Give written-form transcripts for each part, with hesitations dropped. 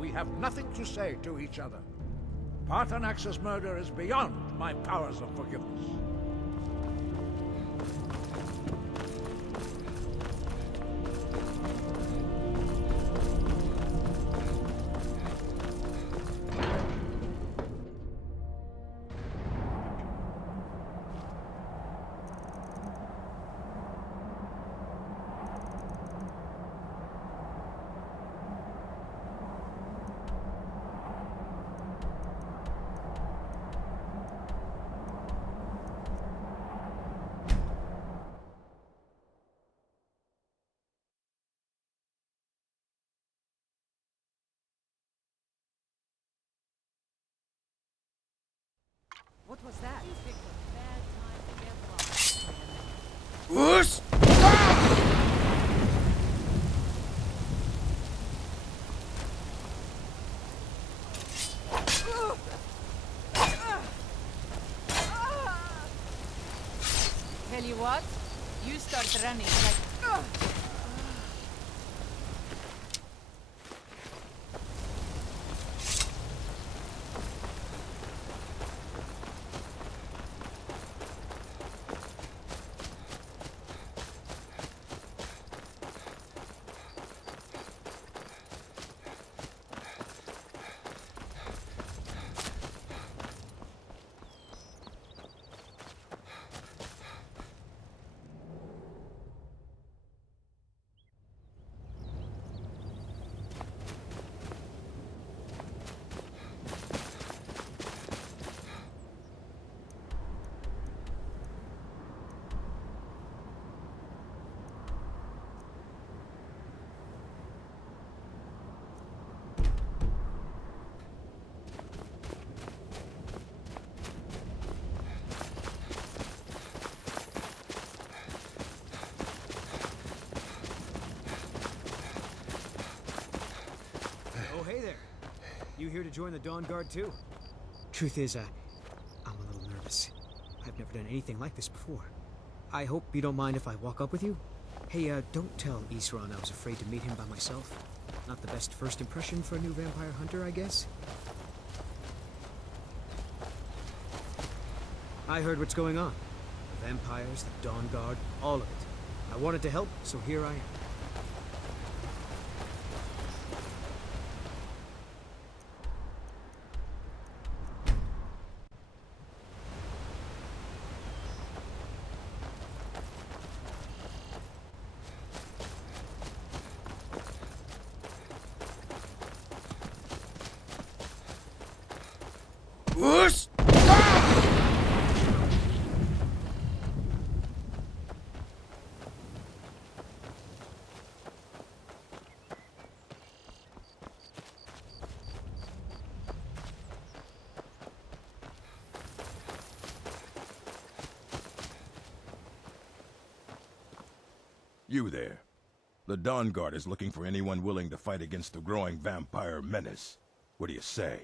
we have nothing to say to each other. Paarthurnax's murder is beyond my powers of forgiveness. What was that? You picked a bad time to get lost, man. Whoosh! Tell you what, you start running like... Oh, hey there. You here to join the Dawn Guard too? Truth is, I'm a little nervous. I've never done anything like this before. I hope you don't mind if I walk up with you? Hey, don't tell Isran I was afraid to meet him by myself. Not the best first impression for a new vampire hunter, I guess? I heard what's going on. The vampires, the Dawn Guard, all of it. I wanted to help, so here I am. Whoosh! You there. The Dawn Guard is looking for anyone willing to fight against the growing vampire menace. What do you say?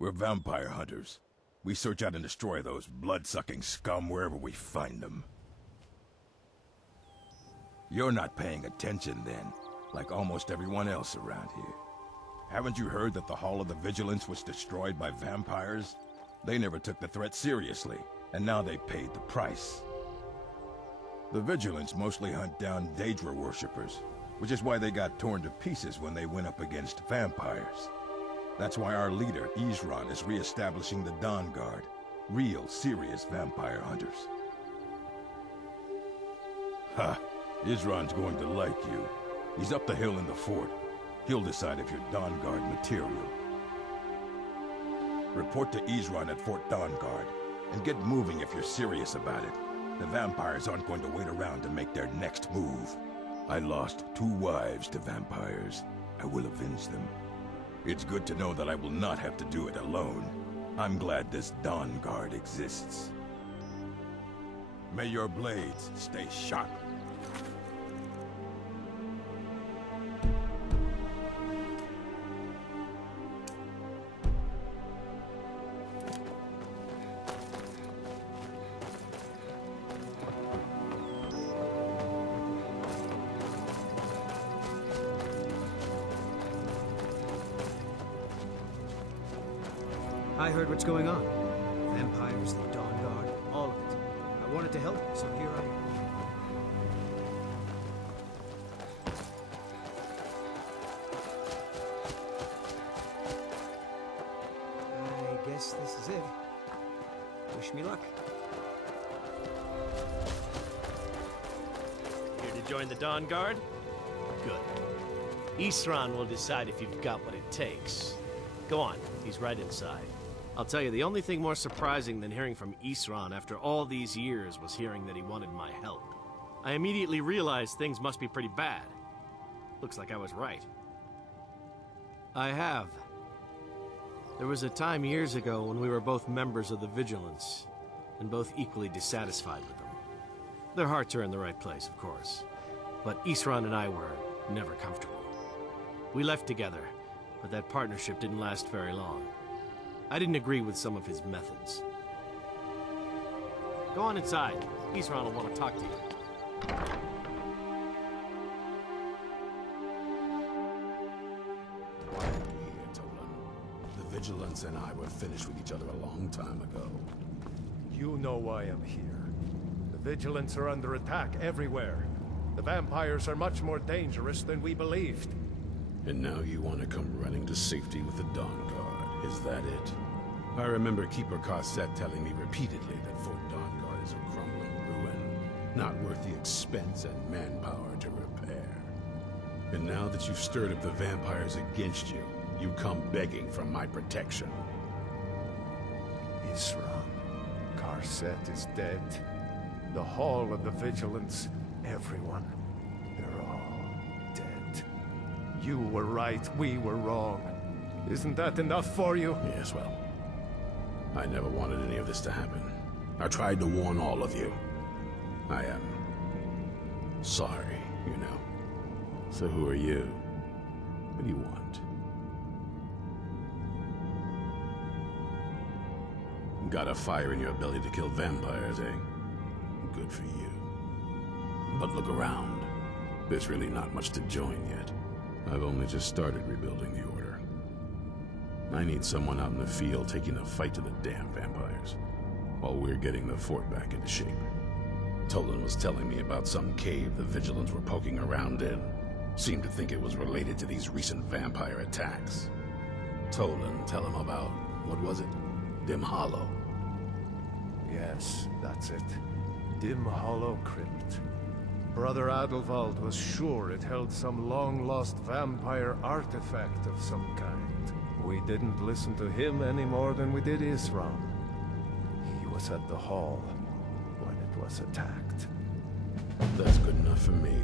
We're vampire hunters. We search out and destroy those blood-sucking scum wherever we find them. You're not paying attention then, like almost everyone else around here. Haven't you heard that the Hall of the Vigilance was destroyed by vampires? They never took the threat seriously, and now they paid the price. The Vigilance mostly hunt down Daedra worshippers, which is why they got torn to pieces when they went up against vampires. That's why our leader, Isran, is re-establishing the Dawn Guard. Real, serious vampire hunters. Ha! Isran's going to like you. He's up the hill in the fort. He'll decide if you're Dawn Guard material. Report to Isran at Fort Dawn Guard, and get moving if you're serious about it. The vampires aren't going to wait around to make their next move. I lost 2 wives to vampires. I will avenge them. It's good to know that I will not have to do it alone. I'm glad this Dawn Guard exists. May your blades stay sharp. I heard what's going on. Vampires, the Dawn Guard, all of it. I wanted to help, so here I am. I guess this is it. Wish me luck. Here to join the Dawn Guard? Good. Isran will decide if you've got what it takes. Go on, he's right inside. I'll tell you, the only thing more surprising than hearing from Isran after all these years was hearing that he wanted my help. I immediately realized things must be pretty bad. Looks like I was right. I have. There was a time years ago when we were both members of the Vigilance, and both equally dissatisfied with them. Their hearts are in the right place, of course, but Isran and I were never comfortable. We left together, but that partnership didn't last very long. I didn't agree with some of his methods. Go on inside. Isran will want to talk to you. Here, Tolan. The Vigilance and I were finished with each other a long time ago. You know why I'm here. The Vigilance are under attack everywhere. The vampires are much more dangerous than we believed. And now you want to come running to safety with the Dawn Guard, is that it? I remember Keeper Carset telling me repeatedly that Fort Dawn Guard is a crumbling ruin, not worth the expense and manpower to repair. And now that you've stirred up the vampires against you, you come begging for my protection. Isran, Carset is dead. The Hall of the Vigilance, everyone, they're all dead. You were right, we were wrong. Isn't that enough for you? Yes, well, I never wanted any of this to happen. I tried to warn all of you. I am sorry, you know. So who are you? What do you want? Got a fire in your belly to kill vampires, eh? Good for you. But look around. There's really not much to join yet. I've only just started rebuilding the Order. I need someone out in the field taking a fight to the damn vampires, while we're getting the fort back into shape. Tolan was telling me about some cave the Vigilants were poking around in. Seemed to think it was related to these recent vampire attacks. Tolan, tell him about, what was it? Dim Hollow. Yes, that's it. Dim Hollow Crypt. Brother Adelwald was sure it held some long-lost vampire artifact of some kind. We didn't listen to him any more than we did Isran. He was at the hall when it was attacked. That's good enough for me.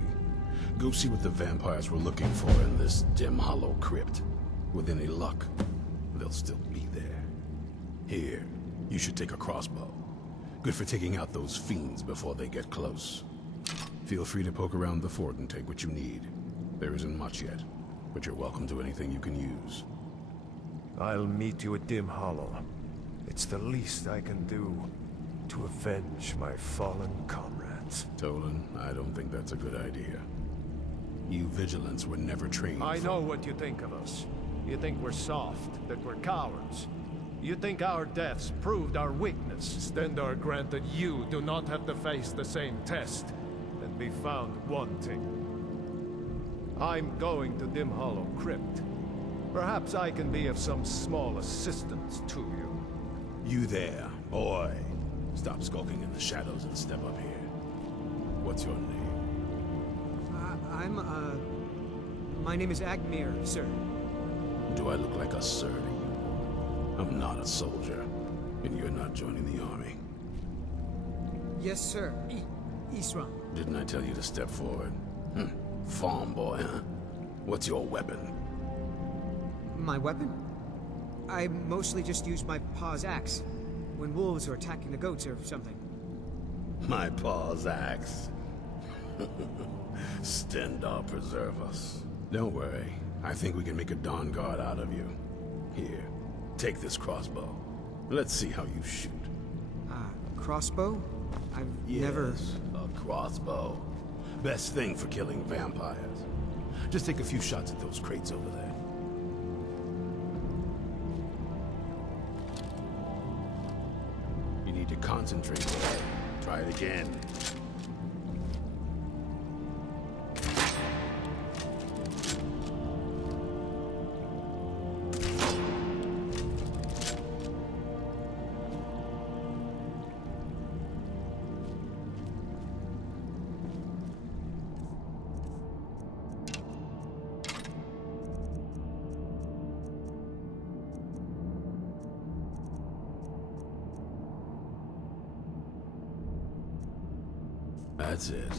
Go see what the vampires were looking for in this Dim Hollow Crypt. With any luck, they'll still be there. Here, you should take a crossbow. Good for taking out those fiends before they get close. Feel free to poke around the fort and take what you need. There isn't much yet, but you're welcome to anything you can use. I'll meet you at Dim Hollow. It's the least I can do to avenge my fallen comrades. Tolan, I don't think that's a good idea. You Vigilants were never trained I know what you think of us. You think we're soft, that we're cowards. You think our deaths proved our weakness. Stendarr granted you do not have to face the same test and be found wanting. I'm going to Dim Hollow Crypt. Perhaps I can be of some small assistance to you. You there, boy. Stop skulking in the shadows and step up here. What's your name? My name is Agmir, sir. Do I look like a sir to you? I'm not a soldier, and you're not joining the army. Yes, sir. Isran. Didn't I tell you to step forward? Farm boy, huh? What's your weapon? My weapon? I mostly just use my paw's axe when wolves are attacking the goats or something. My paw's axe. Stendarr preserve us. Don't worry. I think we can make a Dawn Guard out of you. Here, take this crossbow. Let's see how you shoot. Crossbow? I've never... Yes, a crossbow. Best thing for killing vampires. Just take a few shots at those crates over there. need to concentrate, boy. Try it again. That's it.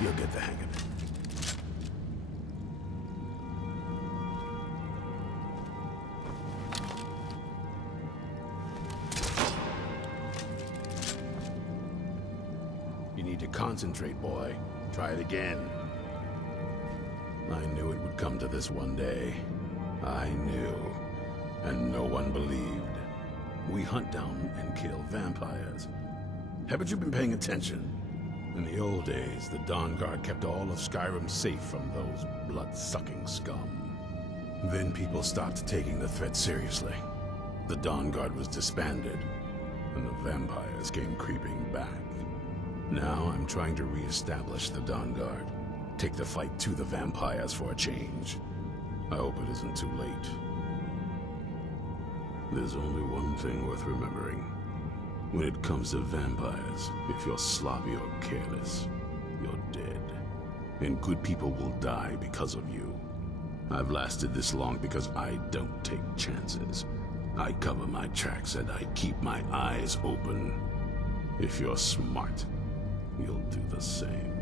You'll get the hang of it. You need to concentrate, boy. Try it again. I knew it would come to this one day. I knew. And no one believed. We hunt down and kill vampires. Haven't you been paying attention? In the old days, the Dawnguard kept all of Skyrim safe from those blood-sucking scum. Then people stopped taking the threat seriously. The Dawnguard was disbanded, and the vampires came creeping back. Now I'm trying to re-establish the Dawnguard. Take the fight to the vampires for a change. I hope it isn't too late. There's only one thing worth remembering. When it comes to vampires, if you're sloppy or careless, you're dead. And good people will die because of you. I've lasted this long because I don't take chances. I cover my tracks and I keep my eyes open. If you're smart, you'll do the same.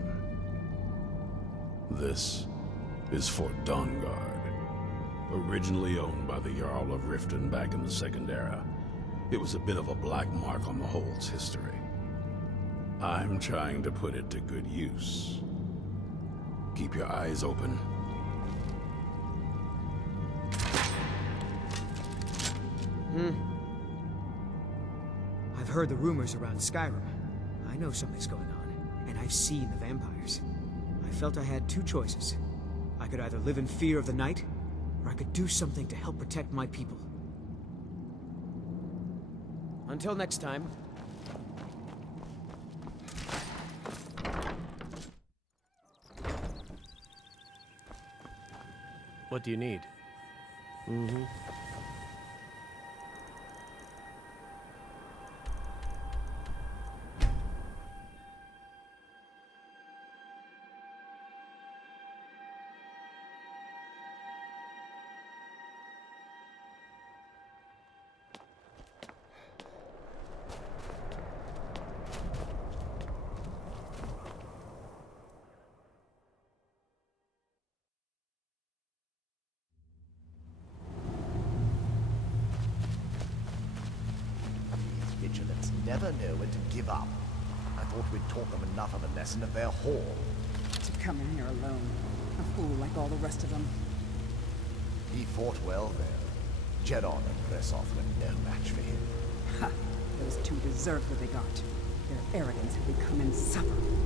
This is Fort Dawnguard. Originally owned by the Jarl of Riften back in the Second Era, it was a bit of a black mark on the Hold's history. I'm trying to put it to good use. Keep your eyes open. I've heard the rumors around Skyrim. I know something's going on, and I've seen the vampires. I felt I had two choices. I could either live in fear of the night, or I could do something to help protect my people. Until next time. What do you need? Vigilants never know when to give up. I thought we'd taught them enough of a lesson at their hall. To come in here alone. A fool like all the rest of them. He fought well there. Jedon and Bressoff were no match for him. Ha! Those two deserved what they got. Their arrogance had become insufferable.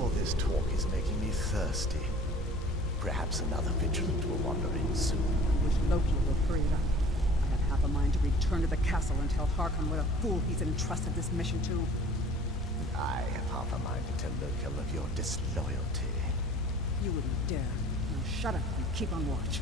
All this talk is making me thirsty. Perhaps another vigilant will wander in soon. I wish Loki will hurry it up. I have half a mind to return to the castle and tell Harkon what a fool he's entrusted this mission to. I have half a mind to tell Loki of your disloyalty. You wouldn't dare. Now shut up and keep on watch.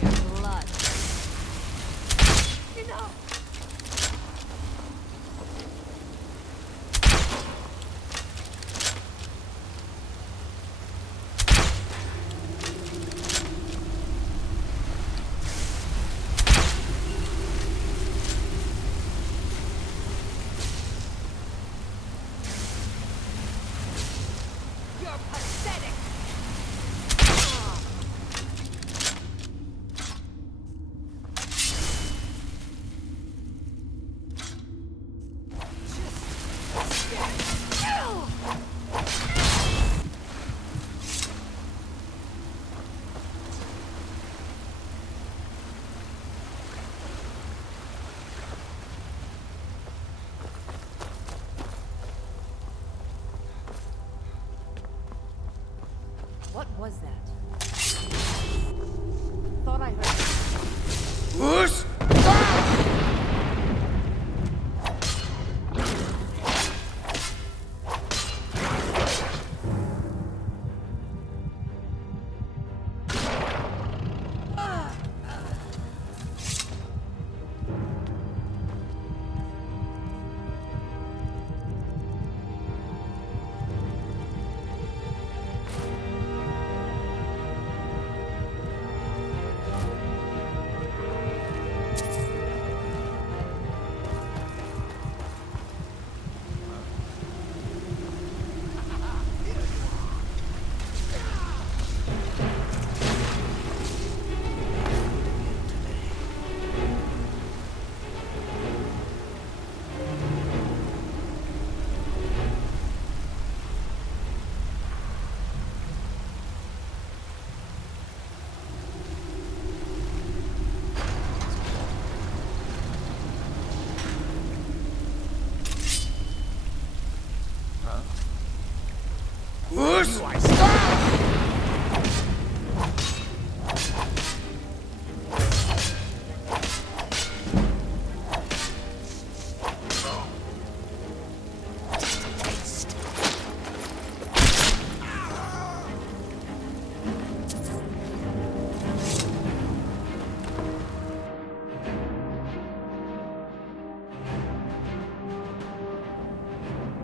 your blood. No! You're pathetic! What was that? Thought I heard.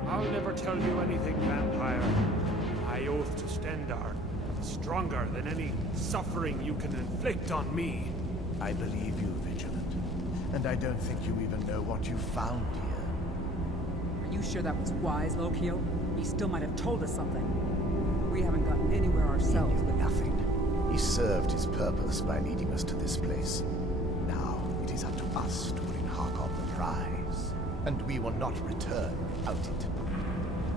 I'll never tell you anything, vampire. I oath to Stendarr, stronger than any suffering you can inflict on me. I believe you, Vigilant. And I don't think you even know what you found here. Are you sure that was wise, Lokil? He still might have told us something. We haven't gotten anywhere ourselves with Nothing. He served his purpose by leading us to this place. Now, it is up to us to bring Harkon the prize. And we will not return without it.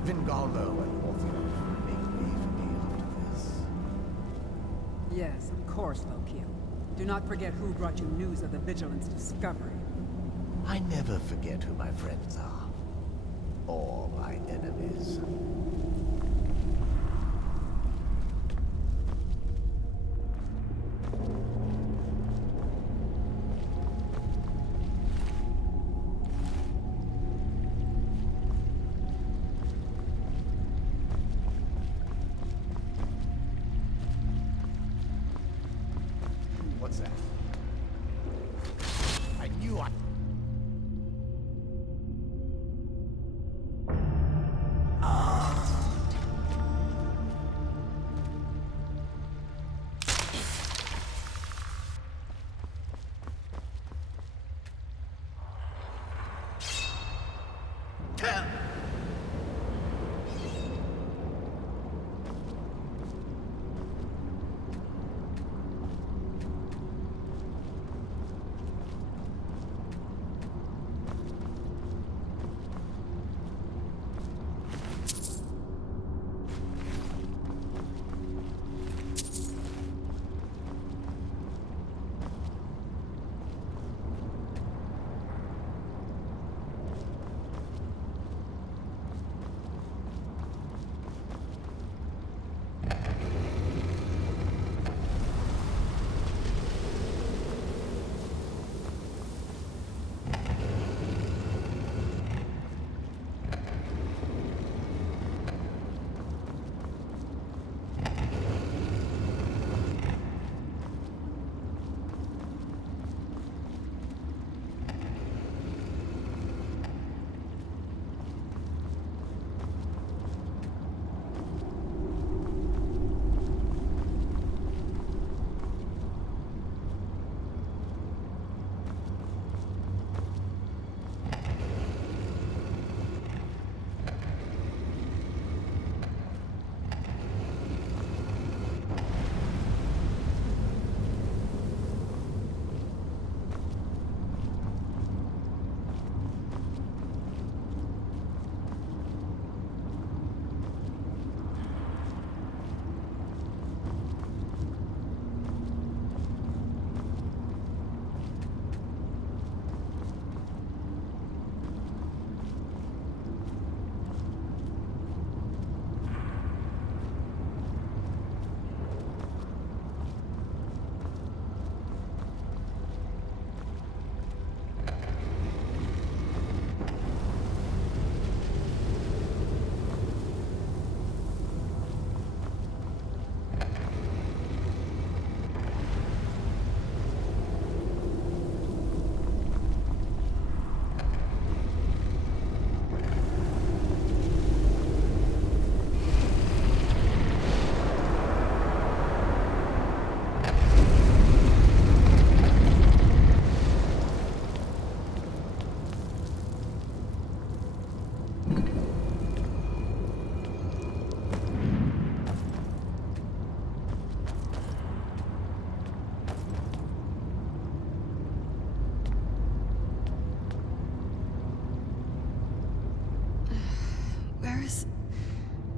Vingalmo and Orthiolf make way for me after this. Yes, of course, Lokil. Do not forget who brought you news of the Vigilance discovery. I never forget who my friends are. Or my enemies. What's that? I knew I...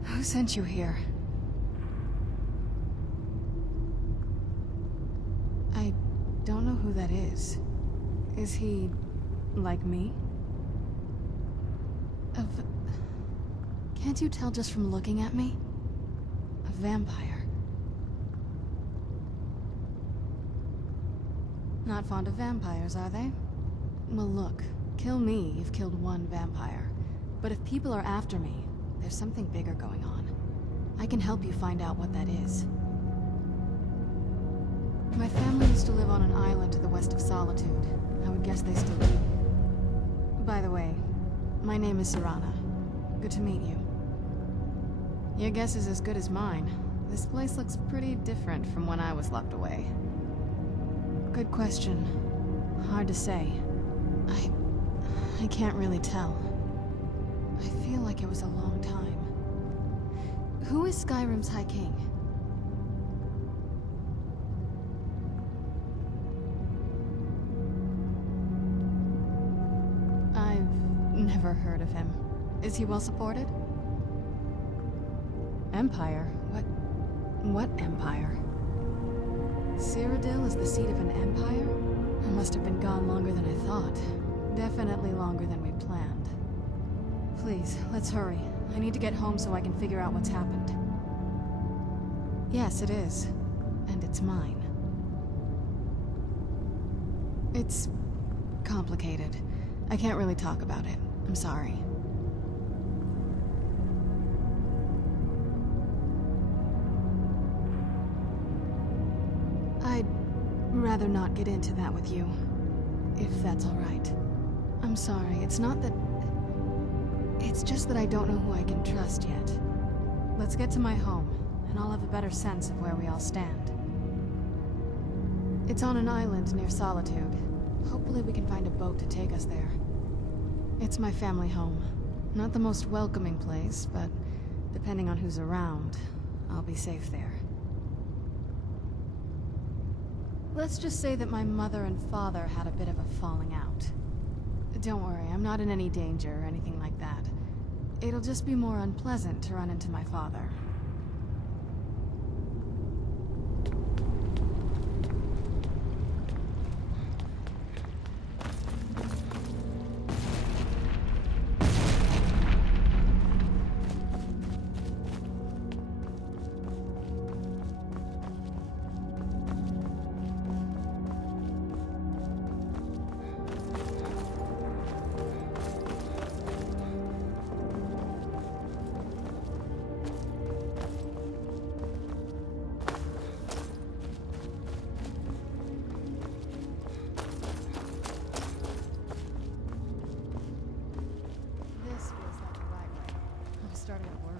Who sent you here? I don't know who that is. Is he... like me? Can't you tell just from looking at me? A vampire. Not fond of vampires, are they? Well, look. Kill me, you've killed one vampire. But if people are after me, there's something bigger going on. I can help you find out what that is. My family used to live on an island to the west of Solitude. I would guess they still do. By the way, my name is Serana. Good to meet you. Your guess is as good as mine. This place looks pretty different from when I was locked away. Good question. Hard to say. I can't really tell. I feel like it was a long time. Who is Skyrim's High King? I've never heard of him. Is he well supported? Empire? What empire? Cyrodiil is the seat of an empire? I must have been gone longer than I thought. Definitely longer than we planned. Please, let's hurry. I need to get home so I can figure out what's happened. Yes, it is. And it's mine. It's... complicated. I can't really talk about it. I'm sorry. I'd rather not get into that with you, if that's all right. I'm sorry, it's not that... It's just that I don't know who I can trust yet. Let's get to my home, and I'll have a better sense of where we all stand. It's on an island near Solitude. Hopefully we can find a boat to take us there. It's my family home. Not the most welcoming place, but depending on who's around, I'll be safe there. Let's just say that my mother and father had a bit of a falling out. Don't worry, I'm not in any danger or anything like that. It'll just be more unpleasant to run into my father. Starting to worry.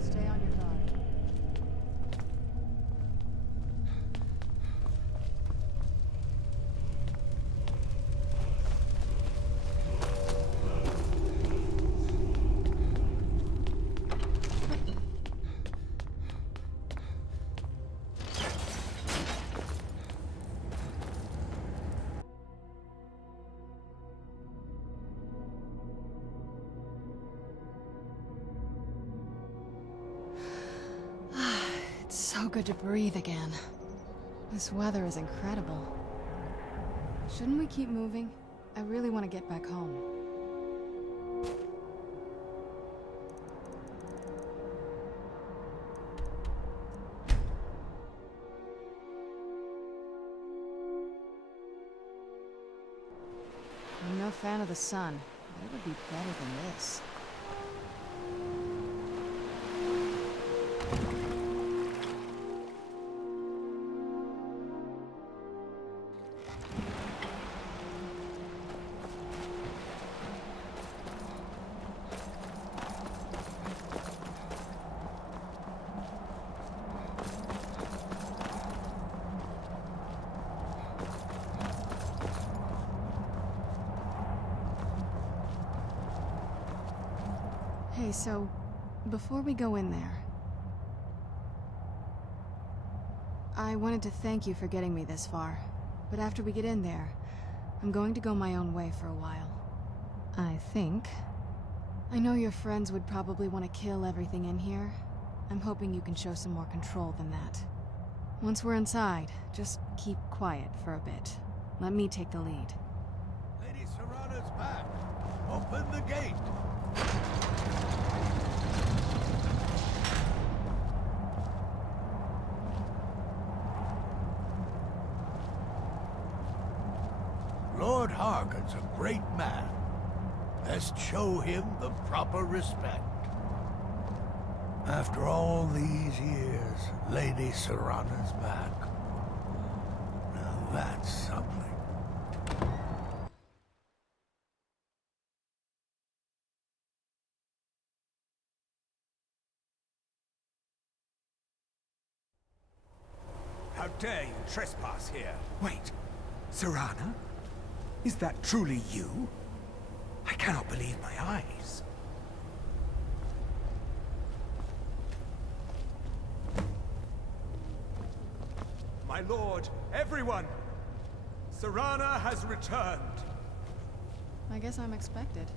Stay on your guard. It's so good to breathe again. This weather is incredible. Shouldn't we keep moving? I really want to get back home. I'm no fan of the sun, but it would be better than this. Hey, so, before we go in there, I wanted to thank you for getting me this far, but after we get in there, I'm going to go my own way for a while. I think. I know your friends would probably want to kill everything in here. I'm hoping you can show some more control than that. Once we're inside, just keep quiet for a bit. Let me take the lead. Lady Serana's back. Open the gate. Lord Harkon's a great man. Best show him the proper respect. After all these years, Lady Serana's back. Now that's something. How dare you trespass here? Wait, Serana? Is that truly you? I cannot believe my eyes. My lord, everyone! Serana has returned! I guess I'm expected.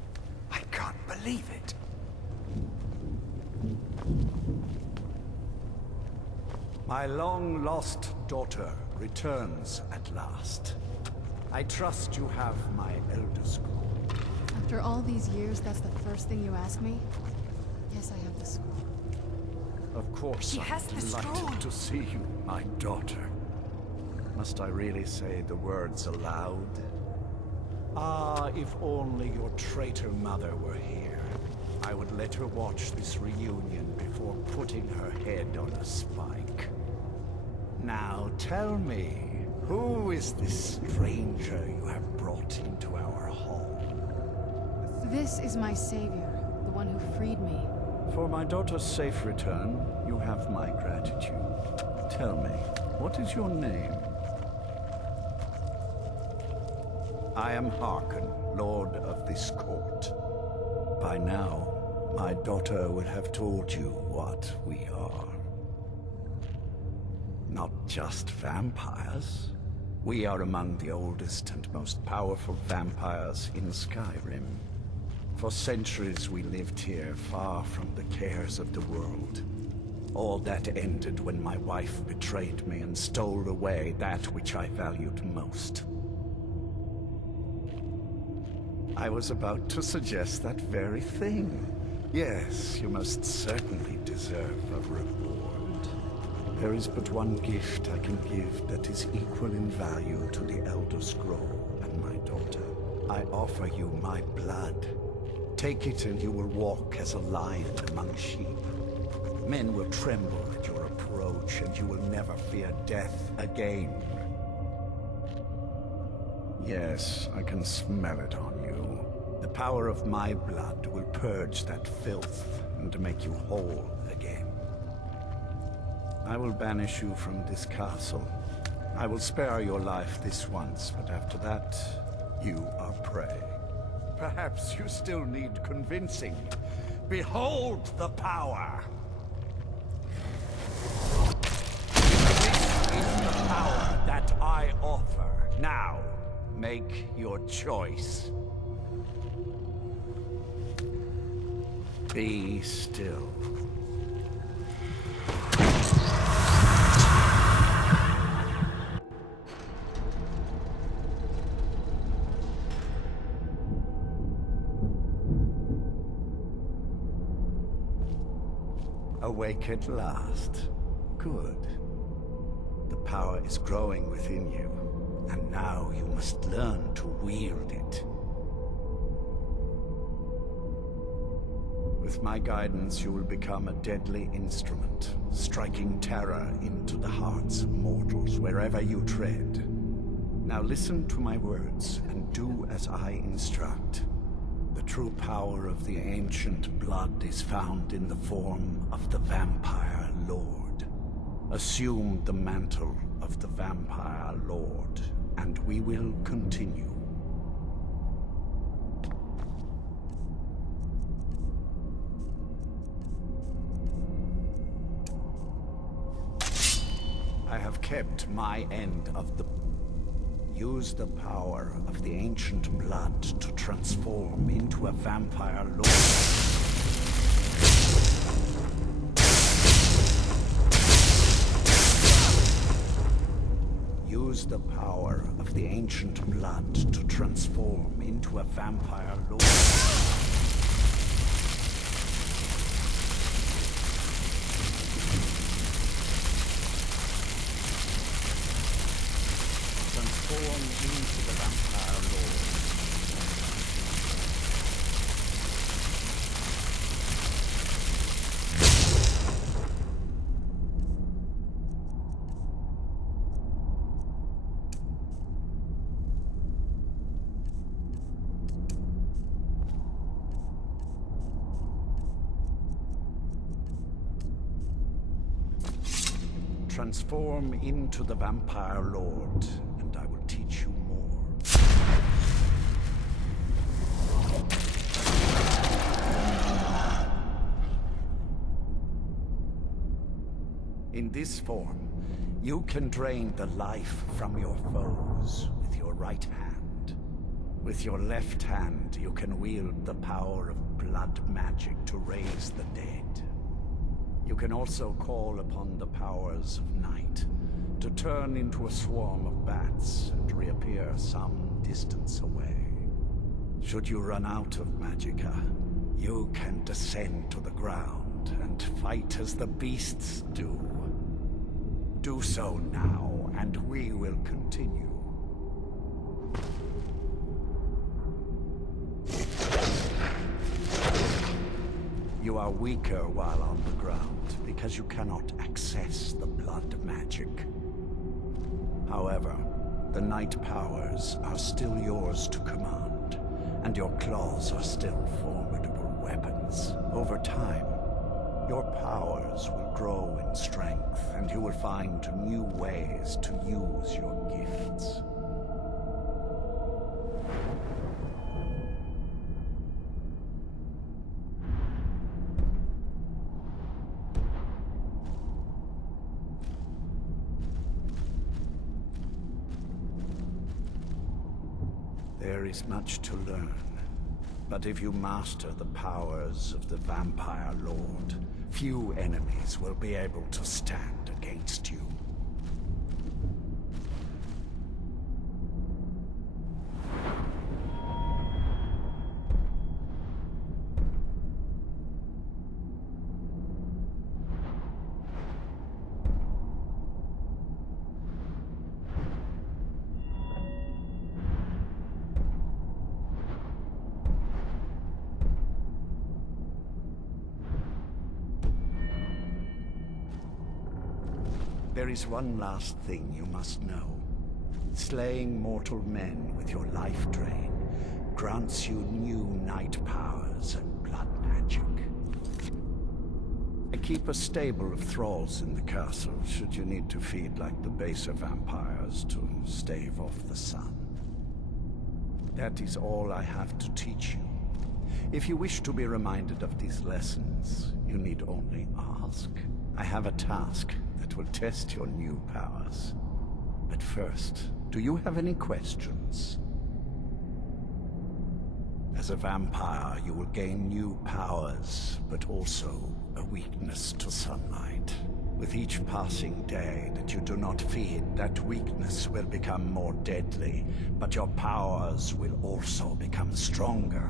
I can't believe it. My long-lost daughter returns at last. I trust you have my Elder Scroll. After all these years, that's the first thing you ask me? Yes, I have the scroll. Of course, I'm delighted to see you, my daughter. Must I really say the words aloud? Ah, if only your traitor mother were here. I would let her watch this reunion before putting her head on a spike. Now tell me, who is this stranger you have brought into our hall? This is my savior, the one who freed me. For my daughter's safe return, you have my gratitude. Tell me, what is your name? I am Harkon, Lord of this court. By now, my daughter would have told you what we are. Not just vampires. We are among the oldest and most powerful vampires in Skyrim. For centuries we lived here, far from the cares of the world. All that ended when my wife betrayed me and stole away that which I valued most. I was about to suggest that very thing. Yes, you most certainly deserve a reward. There is but one gift I can give that is equal in value to the Elder Scroll and my daughter. I offer you my blood. Take it and you will walk as a lion among sheep. Men will tremble at your approach and you will never fear death again. Yes, I can smell it on you. The power of my blood will purge that filth and make you whole again. I will banish you from this castle. I will spare your life this once, but after that, you are prey. Perhaps you still need convincing. Behold the power! This is the power that I offer. Now, make your choice. Be still. Awake at last. Good. The power is growing within you, and now you must learn to wield it. With my guidance, you will become a deadly instrument, striking terror into the hearts of mortals wherever you tread. Now listen to my words, and do as I instruct. The true power of the ancient blood is found in the form of the Vampire Lord. Assume the mantle of the Vampire Lord, and we will continue. I have kept my end of the... Use the power of the ancient blood to transform into a vampire lord. Use the power of the ancient blood to transform into a vampire lord. Transform into the vampire lord. Transform into the vampire lord, and I will teach you more. In this form, you can drain the life from your foes with your right hand. With your left hand, you can wield the power of blood magic to raise the dead. You can also call upon the powers of night to turn into a swarm of bats and reappear some distance away. Should you run out of magicka, you can descend to the ground and fight as the beasts do. Do so now, and we will continue. You are weaker while on the ground because you cannot access the blood magic. However, the night powers are still yours to command, and your claws are still formidable weapons. Over time, your powers will grow in strength, and you will find new ways to use your gifts. There is much to learn, but if you master the powers of the Vampire Lord, few enemies will be able to stand against you. There is one last thing you must know. Slaying mortal men with your life drain grants you new night powers and blood magic. I keep a stable of thralls in the castle should you need to feed like the baser vampires to stave off the sun. That is all I have to teach you. If you wish to be reminded of these lessons, you need only ask. I have a task that will test your new powers. But first, do you have any questions? As a vampire, you will gain new powers, but also a weakness to sunlight. With each passing day that you do not feed, that weakness will become more deadly, but your powers will also become stronger.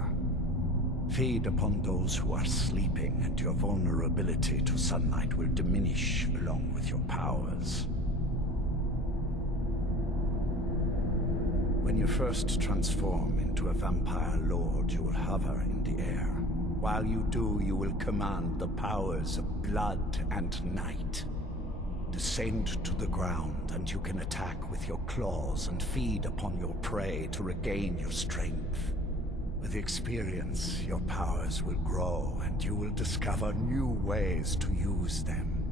Feed upon those who are sleeping, and your vulnerability to sunlight will diminish along with your powers. When you first transform into a vampire lord, you will hover in the air. While you do, you will command the powers of blood and night. Descend to the ground, and you can attack with your claws and feed upon your prey to regain your strength. With experience, your powers will grow, and you will discover new ways to use them.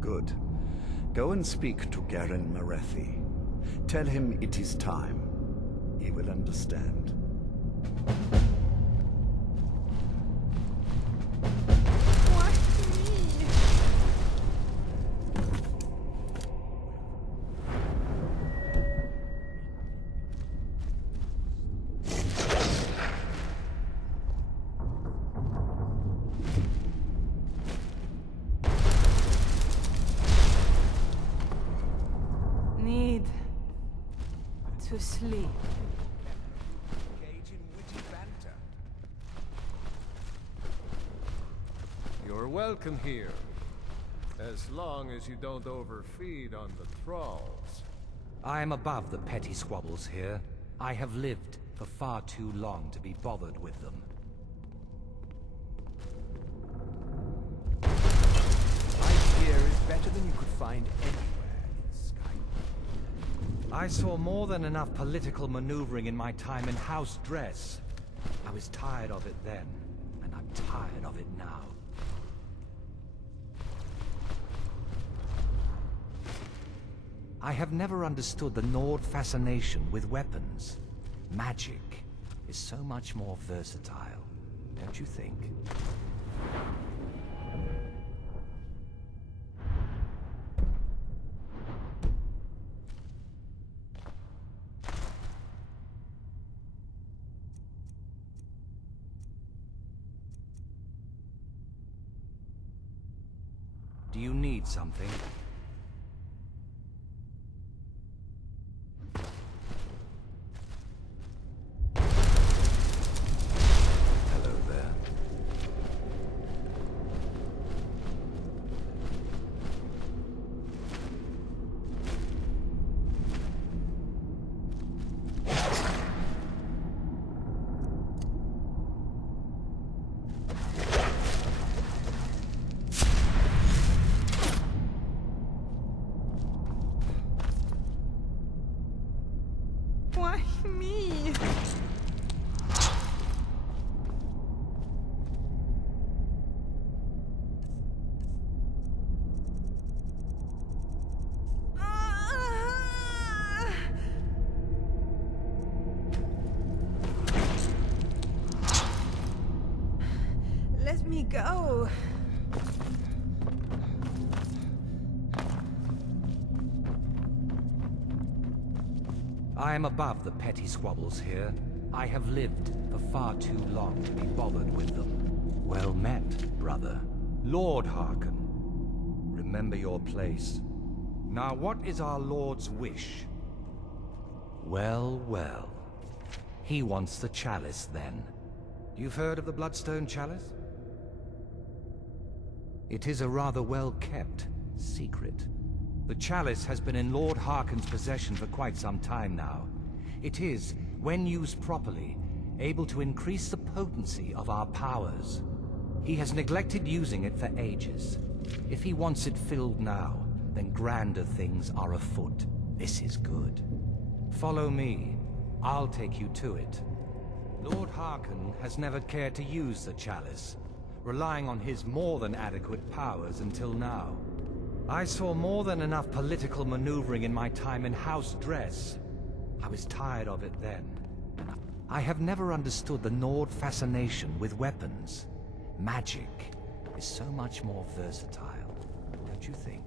Good. Go and speak to Garen Marethi. Tell him it is time. He will understand. Why me? to sleep. Engage in witty banter. You're welcome here. As long as you don't overfeed on the thralls. I am above the petty squabbles here. I have lived for far too long to be bothered with them. Life here is better than you could find anywhere in Skyrim. I saw more than enough political maneuvering in my time in House Dress. I was tired of it then, and I'm tired of it now. I have never understood the Nord fascination with weapons. Magic is so much more versatile, don't you think? Do you need something? Hello there. Why me? Let me go. I am above the petty squabbles here. I have lived for far too long to be bothered with them. Well met, brother. Lord Harkon. Remember your place. Now what is our Lord's wish? Well, well. He wants the chalice, then. You've heard of the Bloodstone Chalice? It is a rather well-kept secret. The chalice has been in Lord Harkon's possession for quite some time now. It is, when used properly, able to increase the potency of our powers. He has neglected using it for ages. If he wants it filled now, then grander things are afoot. This is good. Follow me. I'll take you to it. Lord Harkon has never cared to use the chalice, relying on his more than adequate powers until now. I saw more than enough political maneuvering in my time in House Dress. I was tired of it then. I have never understood the Nord fascination with weapons. Magic is so much more versatile, don't you think?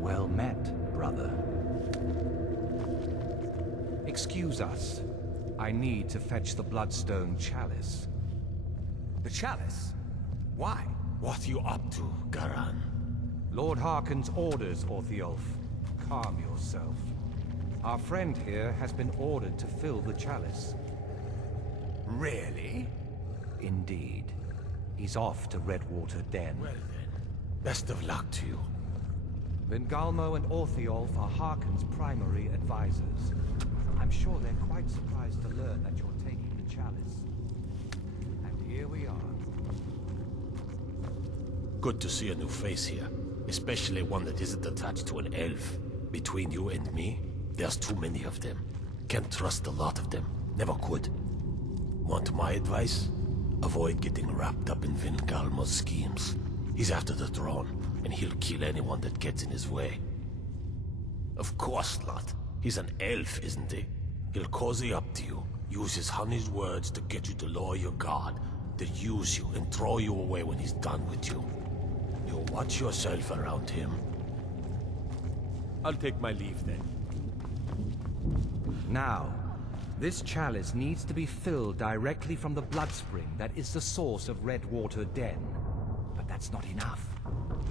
Well met, brother. Excuse us. I need to fetch the Bloodstone Chalice. The chalice? Why? What are you up to, Garan? Lord Harkon's orders, Orthiolf. Calm yourself. Our friend here has been ordered to fill the chalice. Really? Indeed. He's off to Redwater Den. Well then, best of luck to you. Vingalmo and Orthiolf are Harkon's primary advisors. I'm sure they're quite surprised to learn that you're taking the chalice. And here we are. Good to see a new face here, especially one that isn't attached to an elf. Between you and me, there's too many of them. Can't trust a lot of them. Never could. Want my advice? Avoid getting wrapped up in Vingalmo's schemes. He's after the throne, and he'll kill anyone that gets in his way. Of course not. He's an elf, isn't he? He'll cozy up to you, use his honey's words to get you to lower your guard, then use you and throw you away when he's done with you. You watch yourself around him. I'll take my leave then. Now, This chalice needs to be filled directly from the blood spring that is the source of Redwater Den. But that's not enough.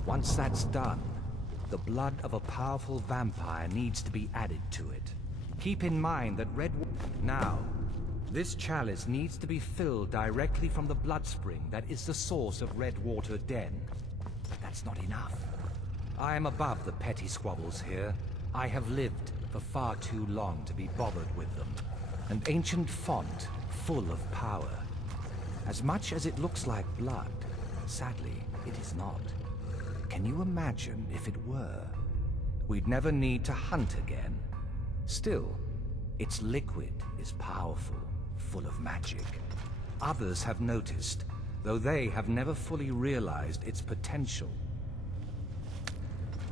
Once that's done, the blood of a powerful vampire needs to be added to it. Keep in mind that Now, this chalice needs to be filled directly from the blood spring that is the source of Redwater Den. But that's not enough. I am above the petty squabbles here. I have lived for far too long to be bothered with them. An ancient font full of power. As much as it looks like blood, sadly, it is not. Can you imagine if it were? We'd never need to hunt again. Still, its liquid is powerful, full of magic. Others have noticed, though they have never fully realized its potential.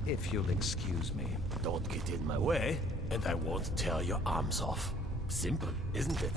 If you'll excuse me. Don't get in my way, and I won't tear your arms off. Simple, isn't it?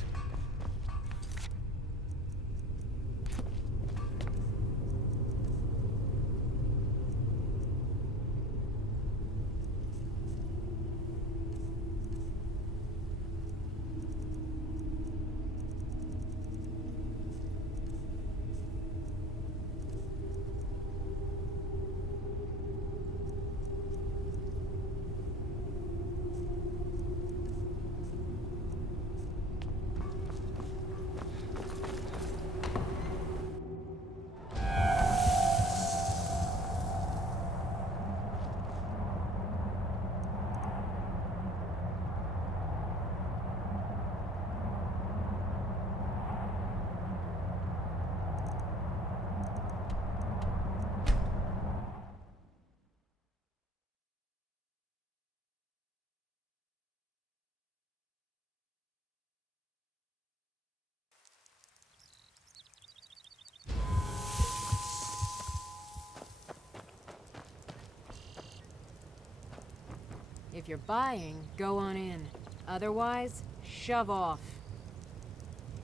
If you're buying, go on in. Otherwise, shove off.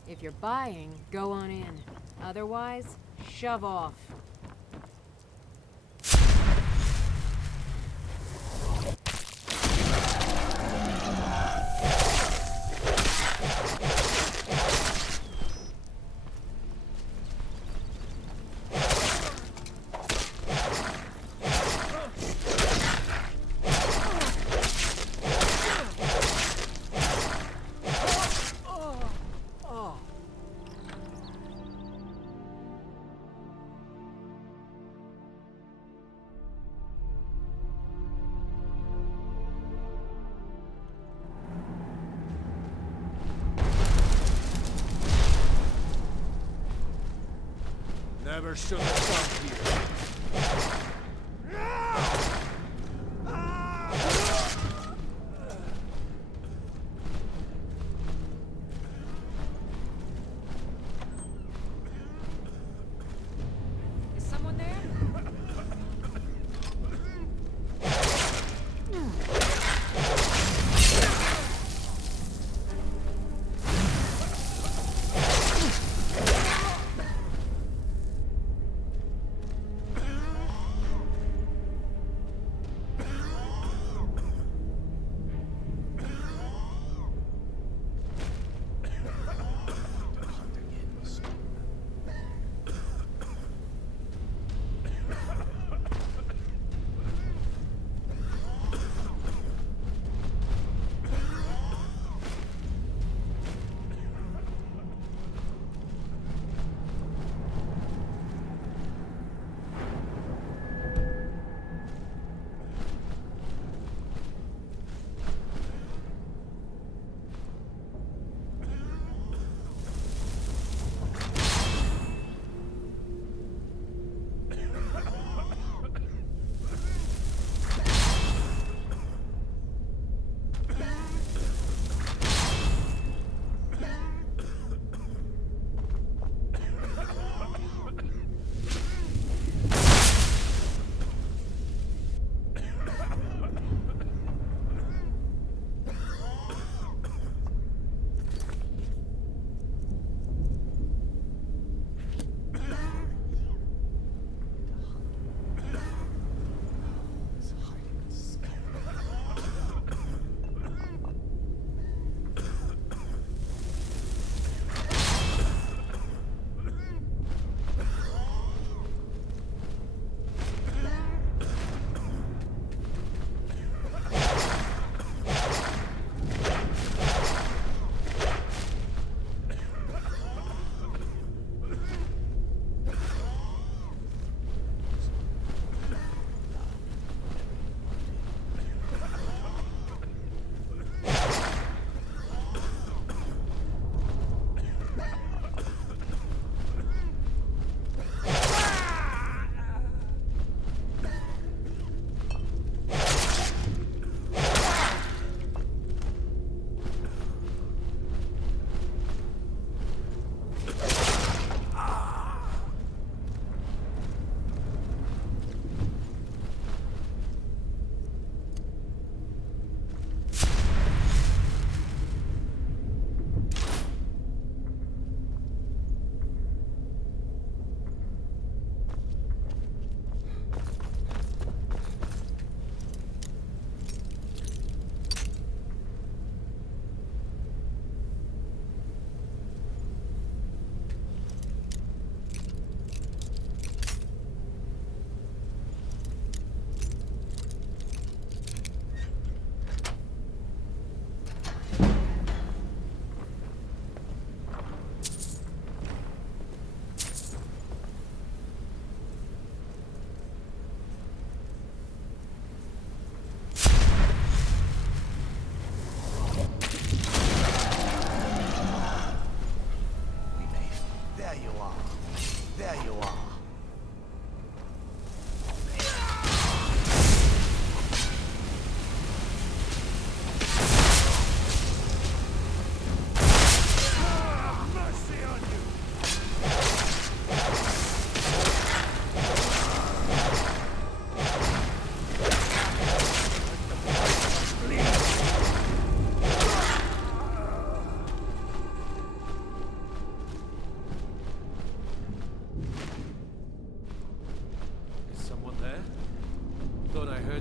If you're buying, go on in. Otherwise, shove off. Never should have come here. Is someone there?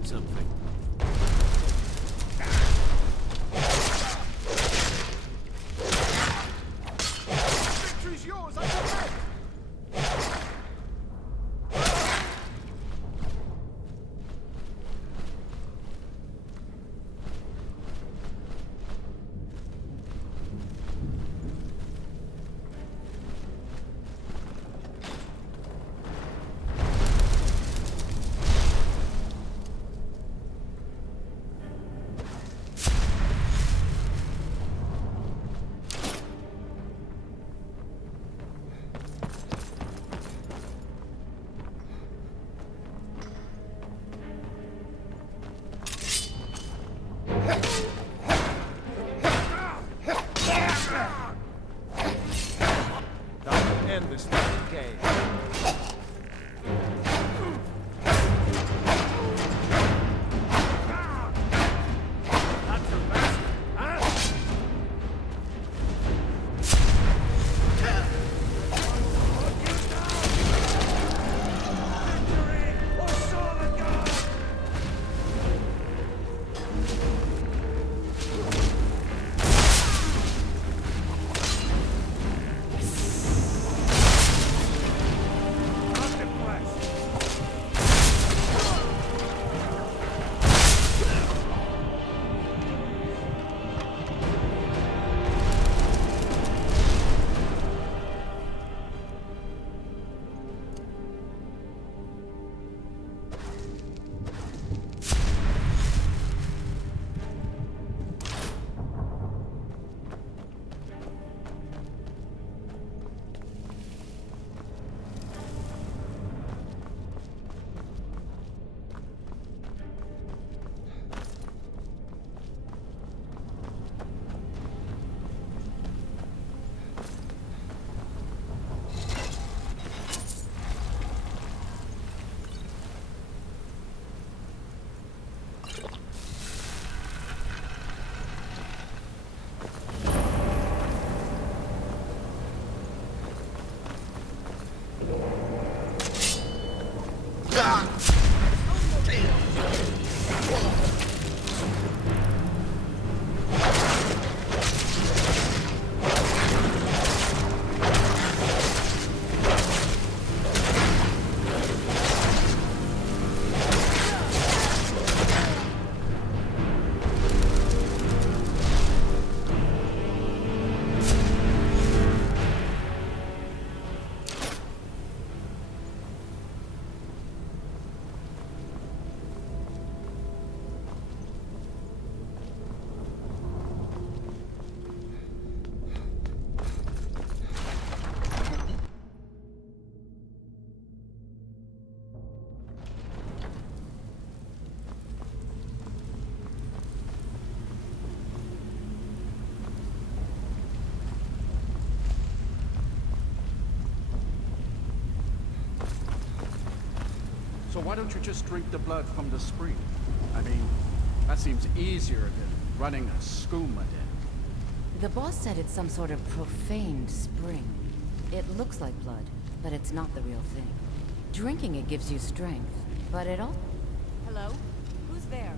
find something. Victory's yours, I command! Time to end this fucking game. That's your best, huh? Victory or Solid God! So why don't you just drink the blood from the spring? I mean, that seems easier than running a skooma den. The boss said it's some sort of profaned spring. It looks like blood, but it's not the real thing. Drinking it gives you strength, but it all... Hello? Who's there?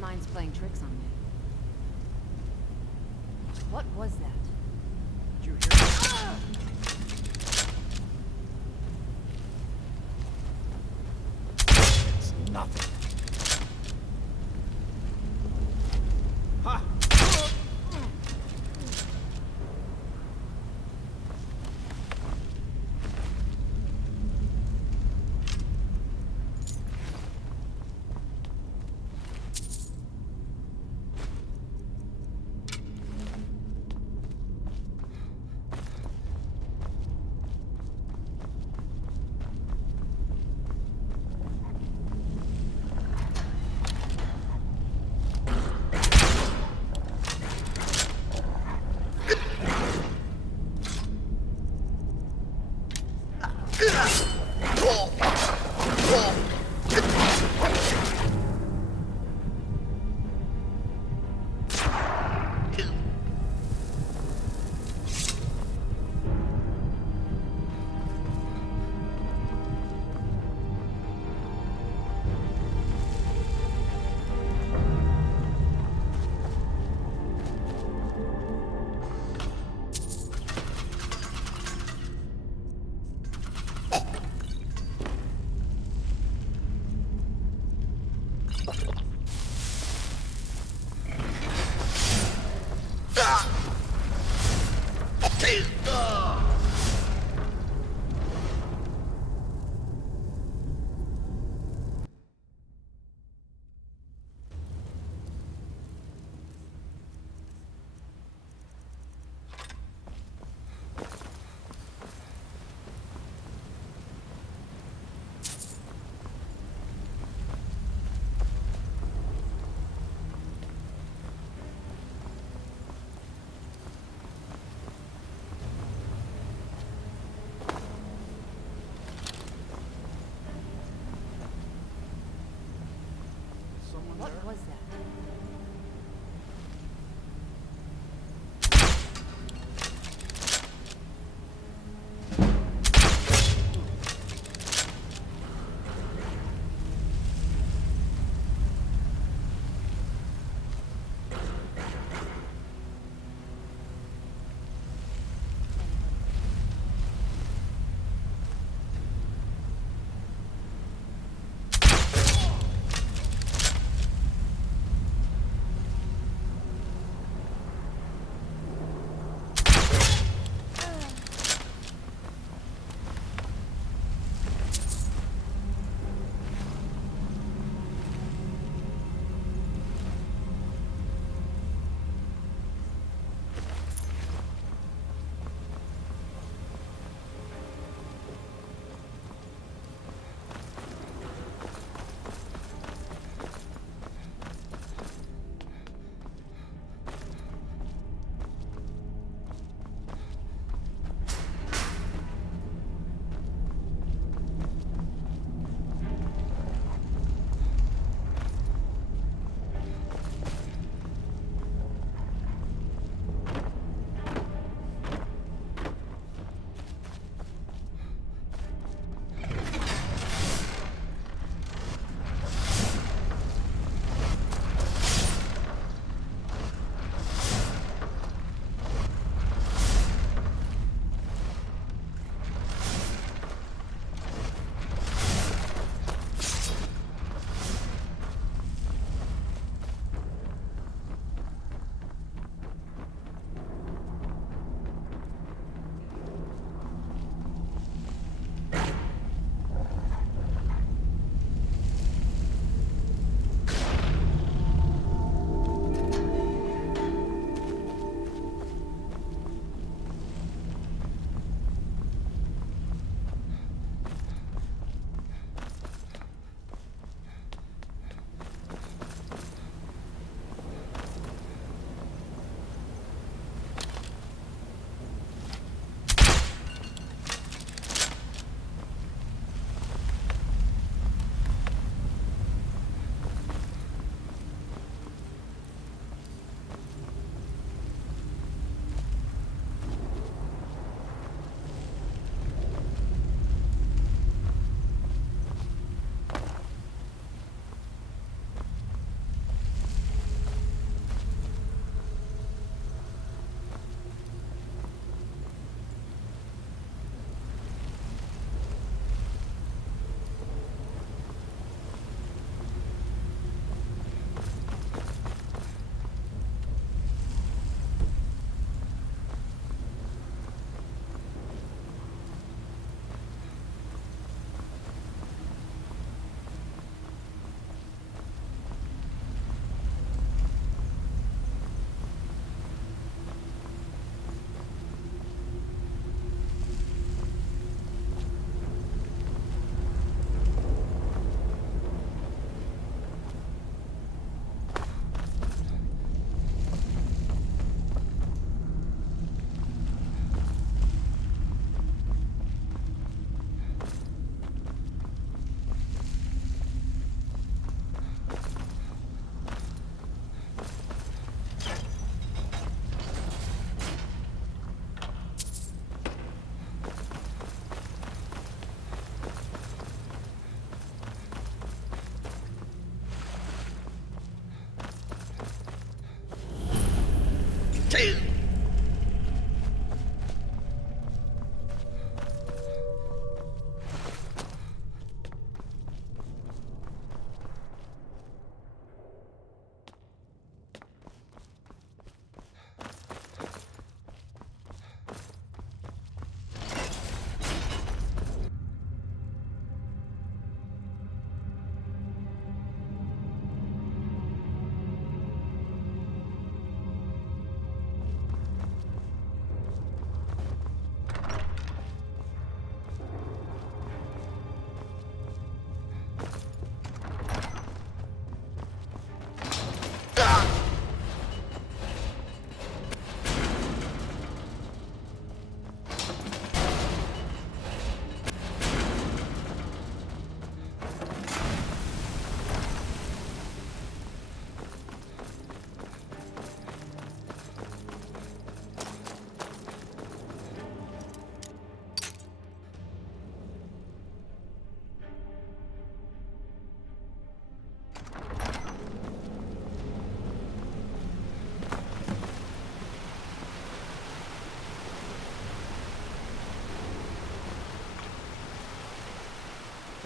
Mine's playing tricks on me. What was that? Did you hear that? It's nothing. Ha! What was that?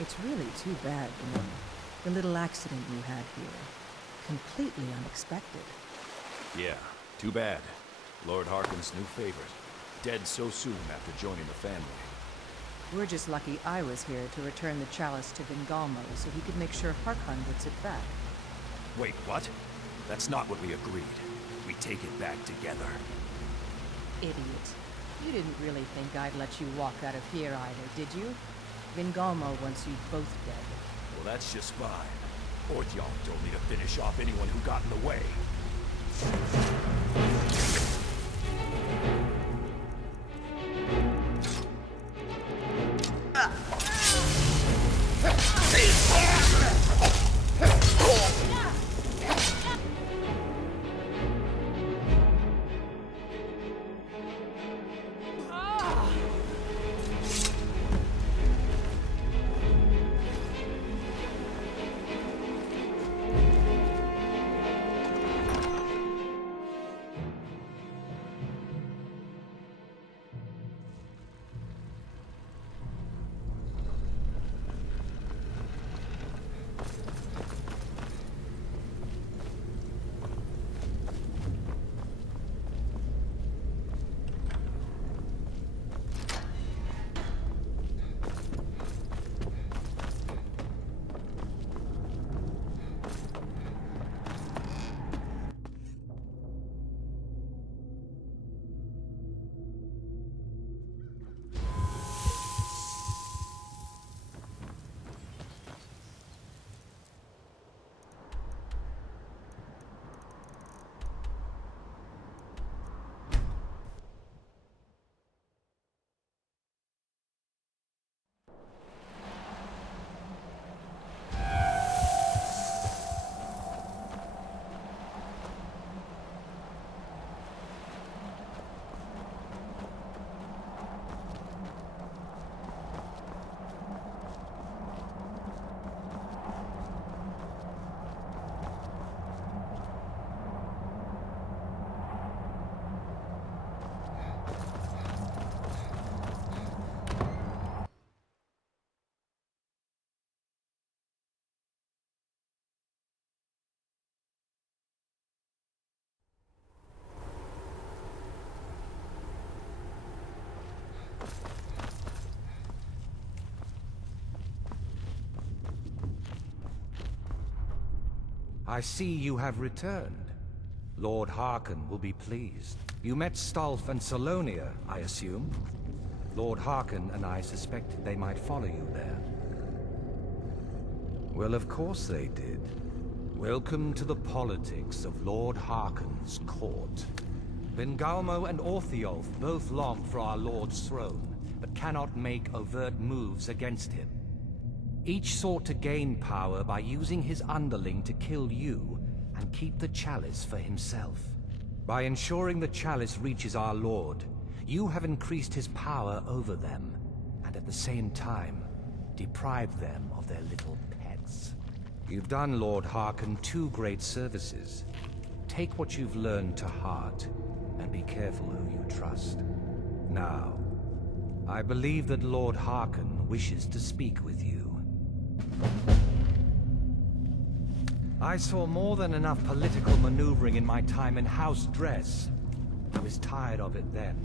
It's really too bad, you know. The little accident you had here. Completely unexpected. Yeah, too bad. Lord Harkon's new favorite. Dead so soon after joining the family. We're just lucky I was here to return the chalice to Vingalmo so he could make sure Harkon gets it back. Wait, what? That's not what we agreed. We take it back together. Idiot. You didn't really think I'd let you walk out of here either, did you? Vingalmo wants you both dead. Well, that's just fine. Orthyal told me to finish off anyone who got in the way. I see you have returned. Lord Harkon will be pleased. You met Stolf and Salonia, I assume? Lord Harkon and I suspected they might follow you there. Well, of course they did. Welcome to the politics of Lord Harkon's court. Vingalmo and Orthiolf both long for our Lord's throne, but cannot make overt moves against him. Each sought to gain power by using his underling to kill you and keep the chalice for himself. By ensuring the chalice reaches our Lord, you have increased his power over them, and at the same time, deprived them of their little pets. You've done Lord Harkon two great services. take what you've learned to heart, and be careful who you trust. Now, I believe that Lord Harkon wishes to speak with you. I saw more than enough political maneuvering in my time in House Dress. I was tired of it then,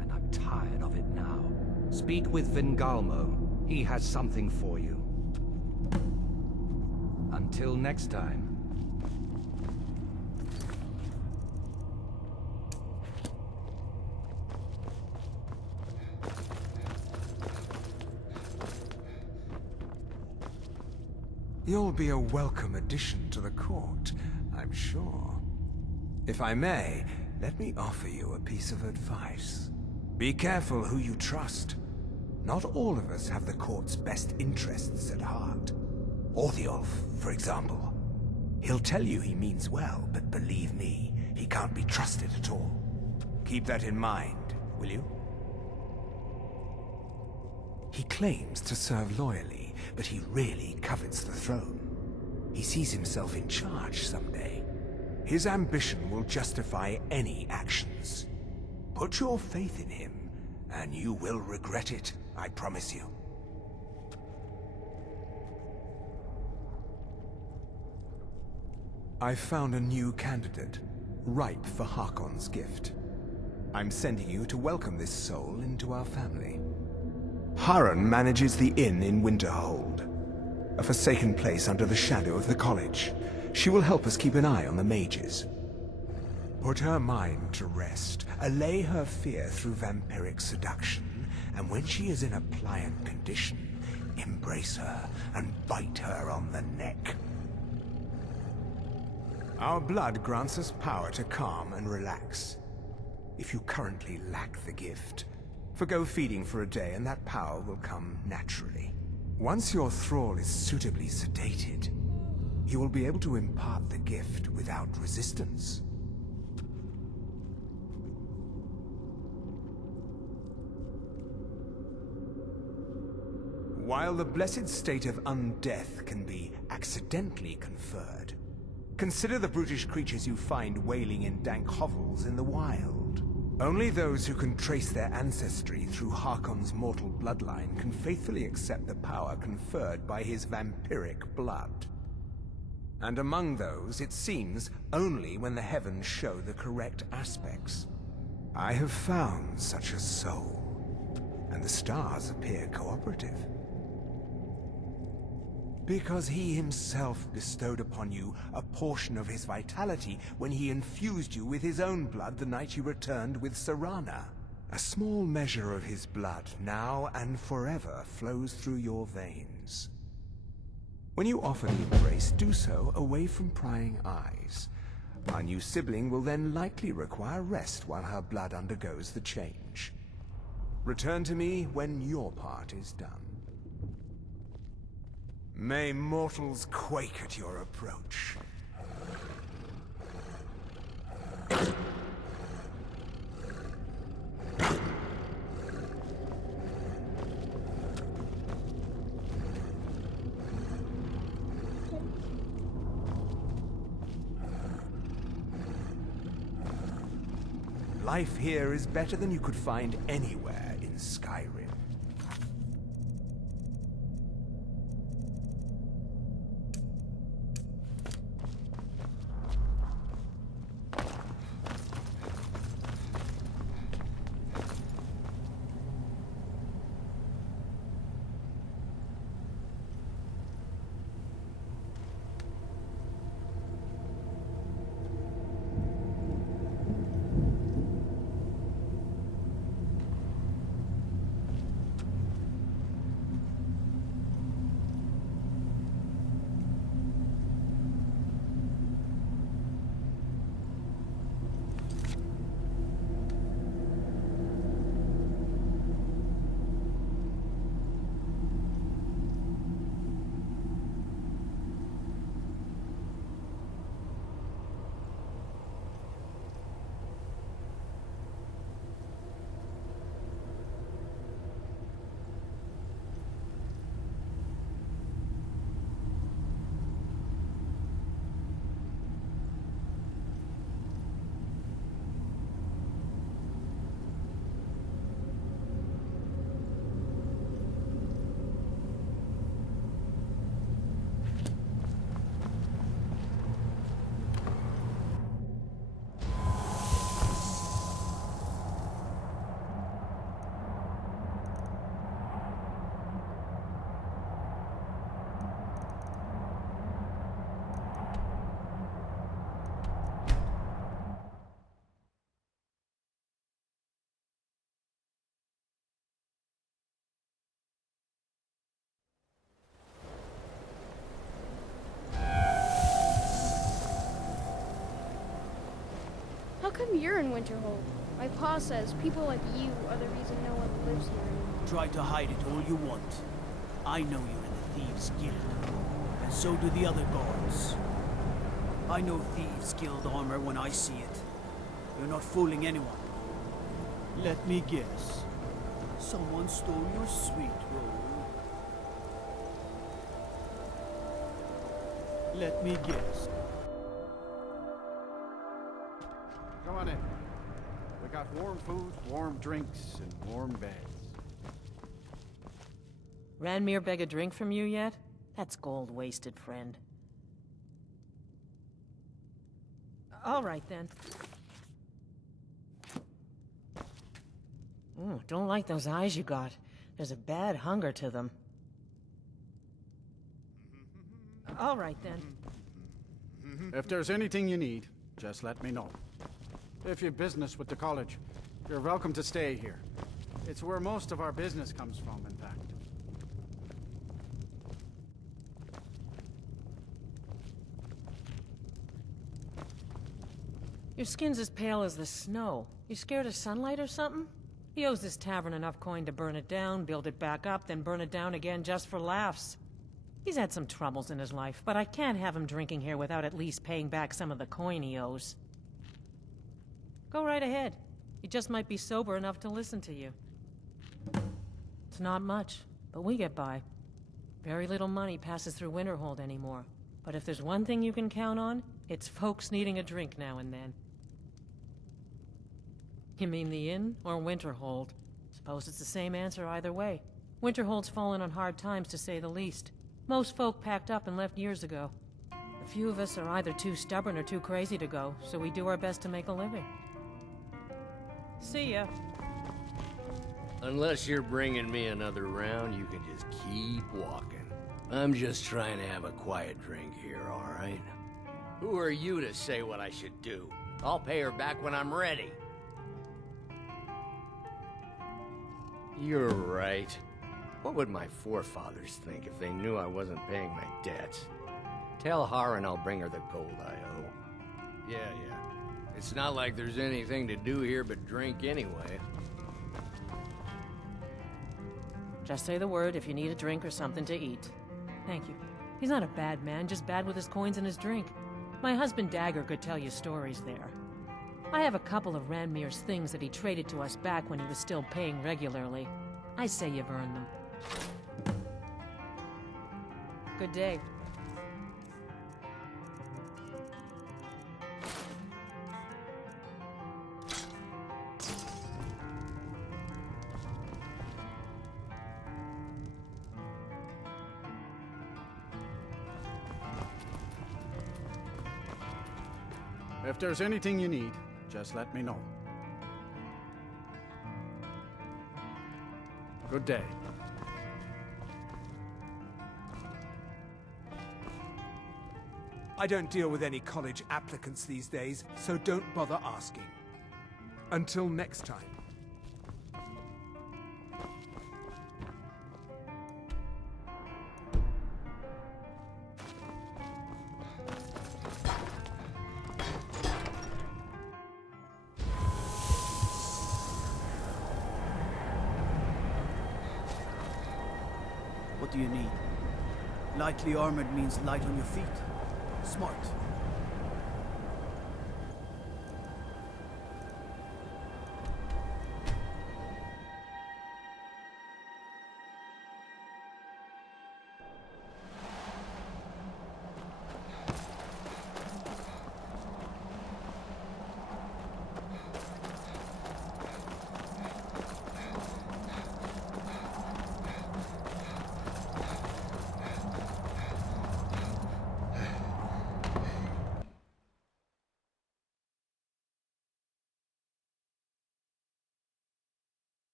and I'm tired of it now. Speak with Vingalmo. He has something for you. Until next time. You'll be a welcome addition to the court, I'm sure. If I may, let me offer you a piece of advice. Be careful who you trust. Not all of us have the court's best interests at heart. Orthiolf, for example. He'll tell you he means well, but believe me, he can't be trusted at all. Keep that in mind, will you? He claims to serve loyally, but he really covets the throne. He sees himself in charge someday. His ambition will justify any actions. Put your faith in him, and you will regret it, I promise you. I've found a new candidate, ripe for Harkon's gift. I'm sending you to welcome this soul into our family. Harun manages the inn in Winterhold, a forsaken place under the shadow of the college. She will help us keep an eye on the mages. Put her mind to rest, allay her fear through vampiric seduction, and when she is in a pliant condition, embrace her and bite her on the neck. Our blood grants us power to calm and relax. If you currently lack the gift, forgo feeding for a day and that power will come naturally. Once your thrall is suitably sedated, you will be able to impart the gift without resistance. While the blessed state of undeath can be accidentally conferred, consider the brutish creatures you find wailing in dank hovels in the wild. Only those who can trace their ancestry through Harkon's mortal bloodline can faithfully accept the power conferred by his vampiric blood. And among those, it seems, only when the heavens show the correct aspects. I have found such a soul, and the stars appear cooperative. Because he himself bestowed upon you a portion of his vitality when he infused you with his own blood the night you returned with Serana. A small measure of his blood, now and forever, flows through your veins. When you offer the embrace, do so away from prying eyes. Our new sibling will then likely require rest while her blood undergoes the change. Return to me when your part is done. May mortals quake at your approach. Life here is better than you could find anywhere in Skyrim. come you're in Winterhold? My pa says people like you are the reason no one lives here anymore. Try to hide it all you want. I know you're in the Thieves' Guild, and so do the other guards. I know Thieves' Guild armor when I see it. You're not fooling anyone. Let me guess. Someone stole your sweet roll. Let me guess. Come on in. We got warm food, warm drinks, and warm beds. Ranmir beg a drink from you yet? That's gold wasted, friend. All right, then. Ooh, don't like those eyes you got. There's a bad hunger to them. All right, then. If there's anything you need, just let me know. If you've business with the college, you're welcome to stay here. It's where most of our business comes from, in fact. Your skin's as pale as the snow. You scared of sunlight or something? He owes this tavern enough coin to burn it down, build it back up, then burn it down again just for laughs. He's had some troubles in his life, but I can't have him drinking here without at least paying back some of the coin he owes. Go right ahead. He just might be sober enough to listen to you. It's not much, but we get by. Very little money passes through Winterhold anymore. But if there's one thing you can count on, it's folks needing a drink now and then. You mean the inn or Winterhold? Suppose it's the same answer either way. Winterhold's fallen on hard times, to say the least. Most folk packed up and left years ago. A few of us are either too stubborn or too crazy to go, so we do our best to make a living. See ya. Unless you're bringing me another round, you can just keep walking. I'm just trying to have a quiet drink here, all right? Who are you to say what I should do? I'll pay her back when I'm ready. You're right. What would my forefathers think if they knew I wasn't paying my debts? Tell Harren I'll bring her the gold I owe. Yeah. It's not like there's anything to do here but drink anyway. Just say the word if you need a drink or something to eat. Thank you. He's not a bad man, just bad with his coins and his drink. My husband Dagger could tell you stories there. I have a couple of Ranmir's things that he traded to us back when he was still paying regularly. I say you've earned them. Good day. If there's anything you need, just let me know. Good day. I don't deal with any college applicants these days, so don't bother asking. Until next time. What do you need? Lightly armored means light on your feet. Smart.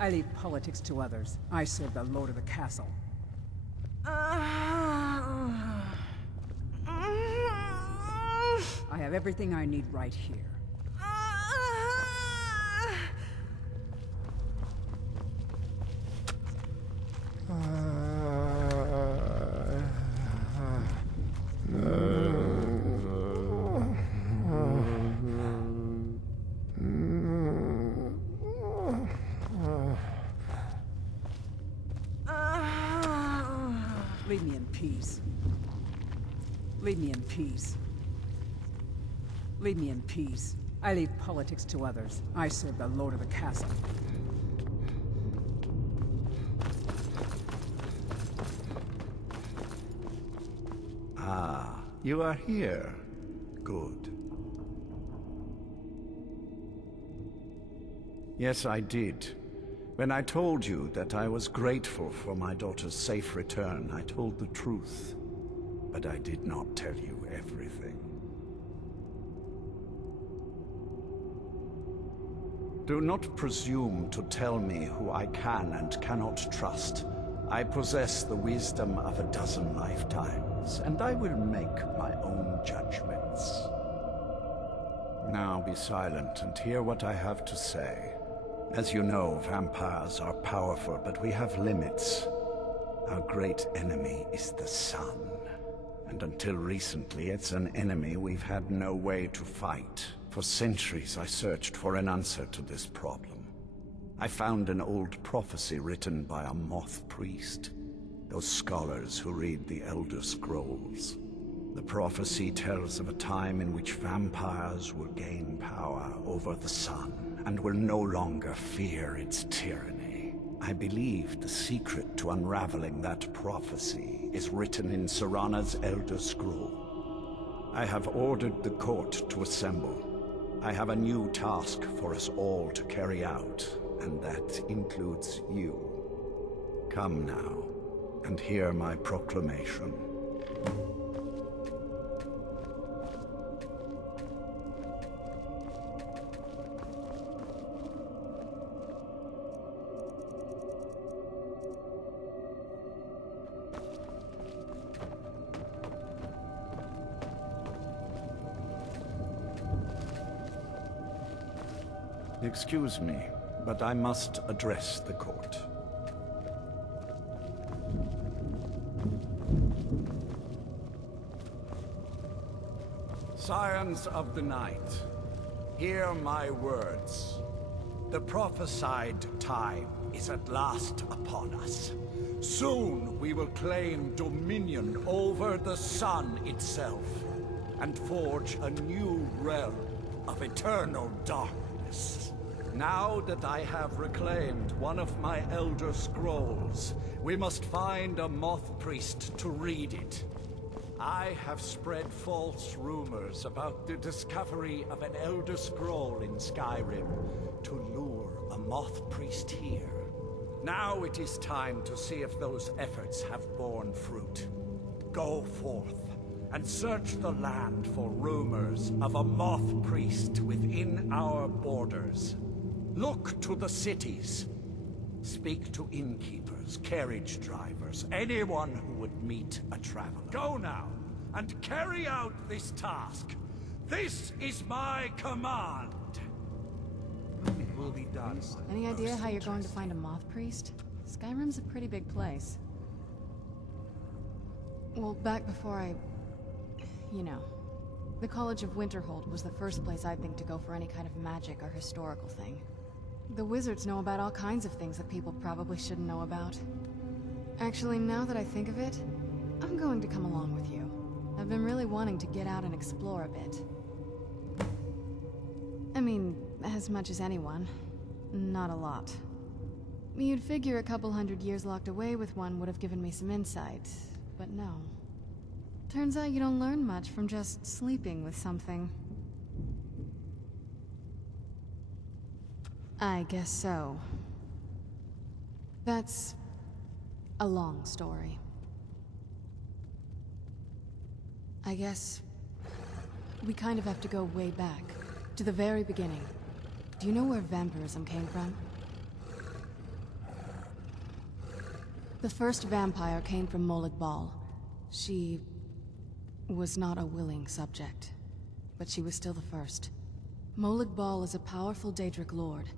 I leave politics to others. I serve the lord of the castle. I have everything I need right here. Leave me in peace. Leave me in peace. Leave me in peace. I leave politics to others. I serve the Lord of the Castle. Ah, you are here. Good. Yes, I did. When I told you that I was grateful for my daughter's safe return, I told the truth. But I did not tell you everything. Do not presume to tell me who I can and cannot trust. I possess the wisdom of a dozen lifetimes, and I will make my own judgments. Now be silent and hear what I have to say. As you know, vampires are powerful, but we have limits. Our great enemy is the sun. And until recently, it's an enemy we've had no way to fight. For centuries, I searched for an answer to this problem. I found an old prophecy written by a moth priest. Those scholars who read the Elder Scrolls. The prophecy tells of a time in which vampires will gain power over the sun and will no longer fear its tyranny. I believe the secret to unraveling that prophecy is written in Serana's Elder Scroll. I have ordered the court to assemble. I have a new task for us all to carry out, and that includes you. Come now, and hear my proclamation. Excuse me, but I must address the court. Scions of the Night, hear my words. The prophesied time is at last upon us. Soon we will claim dominion over the sun itself, and forge a new realm of eternal darkness. Now that I have reclaimed one of my Elder Scrolls, we must find a Moth Priest to read it. I have spread false rumors about the discovery of an Elder Scroll in Skyrim to lure a Moth Priest here. Now it is time to see if those efforts have borne fruit. Go forth and search the land for rumors of a Moth Priest within our borders. Look to the cities. Speak to innkeepers, carriage drivers, anyone who would meet a traveler. Go now, and carry out this task. This is my command. It will be done. Any idea how you're going to find a Moth Priest? Skyrim's a pretty big place. Well, back before you know. The College of Winterhold was the first place I'd think to go for any kind of magic or historical thing. The wizards know about all kinds of things that people probably shouldn't know about. Actually, now that I think of it, I'm going to come along with you. I've been really wanting to get out and explore a bit. I mean, as much as anyone. Not a lot. You'd figure a couple hundred years locked away with one would have given me some insight, but no. Turns out you don't learn much from just sleeping with something. I guess so. That's a long story. I guess we kind of have to go way back, to the very beginning. Do you know where vampirism came from? The first vampire came from Molag Bal. She was not a willing subject, but she was still the first. Molag Bal is a powerful Daedric lord,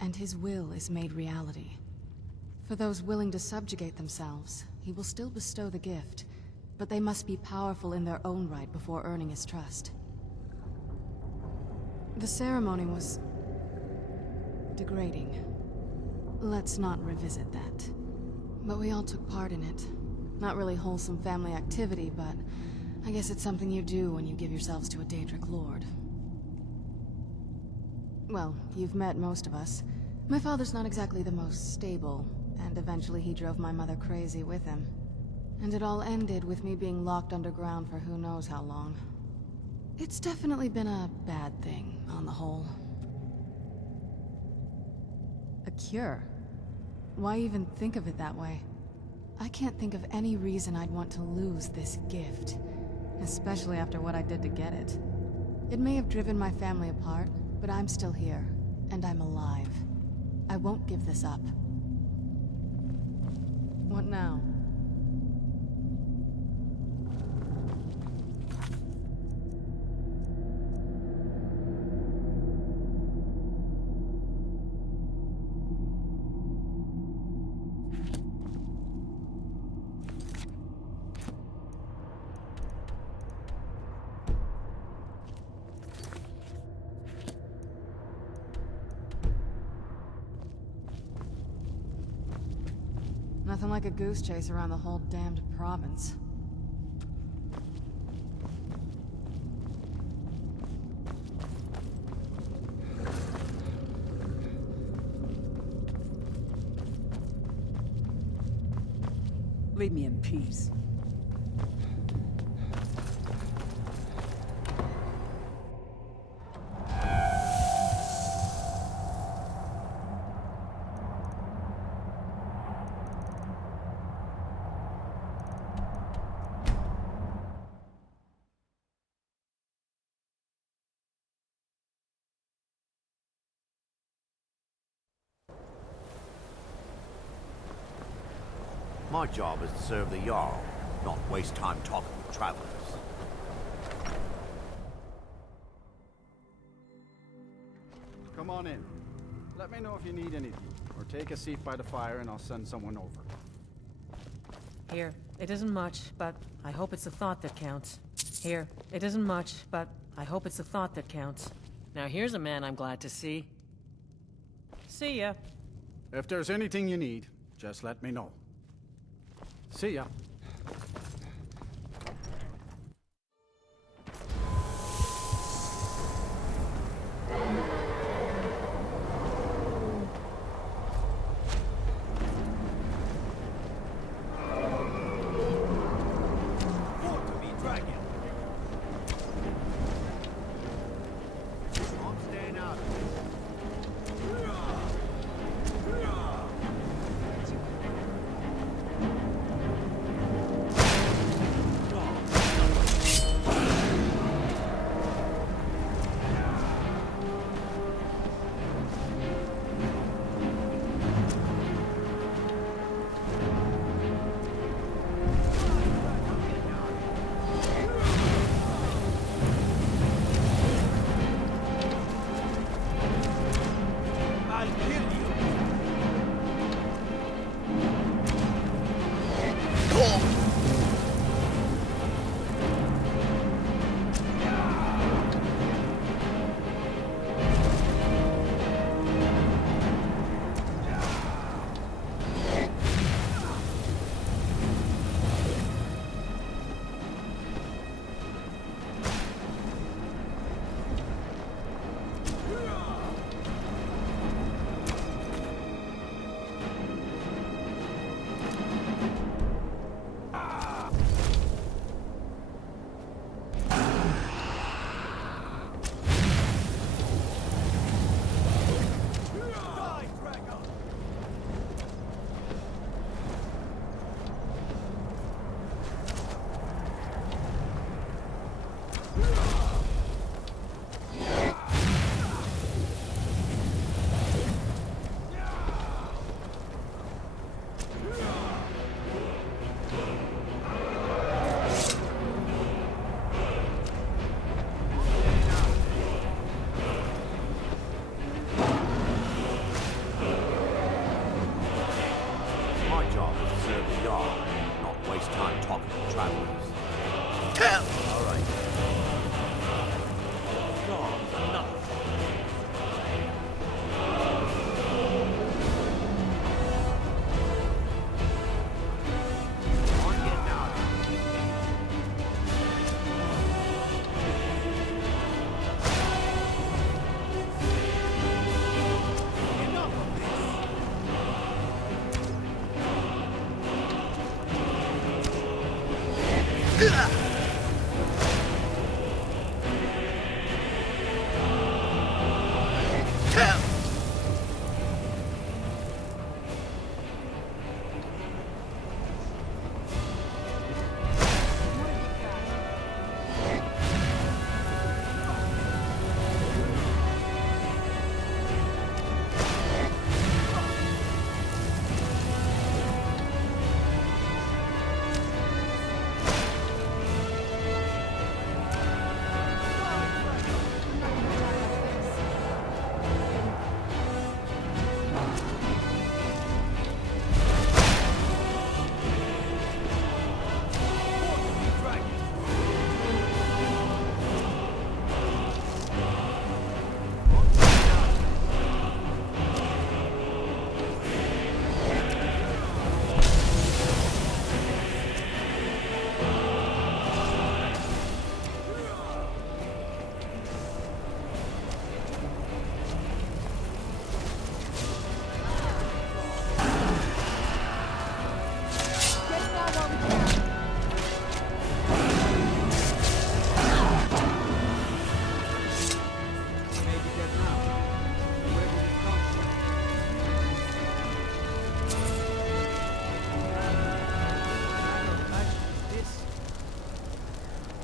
and his will is made reality. For those willing to subjugate themselves, he will still bestow the gift, but they must be powerful in their own right before earning his trust. The ceremony was degrading. Let's not revisit that. But we all took part in it. Not really wholesome family activity, but I guess it's something you do when you give yourselves to a Daedric lord. Well, you've met most of us. My father's not exactly the most stable, and eventually he drove my mother crazy with him. And it all ended with me being locked underground for who knows how long. It's definitely been a bad thing, on the whole. A cure? Why even think of it that way? I can't think of any reason I'd want to lose this gift. Especially after what I did to get it. It may have driven my family apart, but I'm still here, and I'm alive. I won't give this up. What now? Nothing like a goose chase around the whole damned province. Leave me in peace. My job is to serve the Jarl, not waste time talking with travelers. Come on in. Let me know if you need anything, or take a seat by the fire and I'll send someone over. Here, it isn't much, but I hope it's the thought that counts. Here, it isn't much, but I hope it's the thought that counts. Now here's a man I'm glad to see. See ya. If there's anything you need, just let me know. See ya.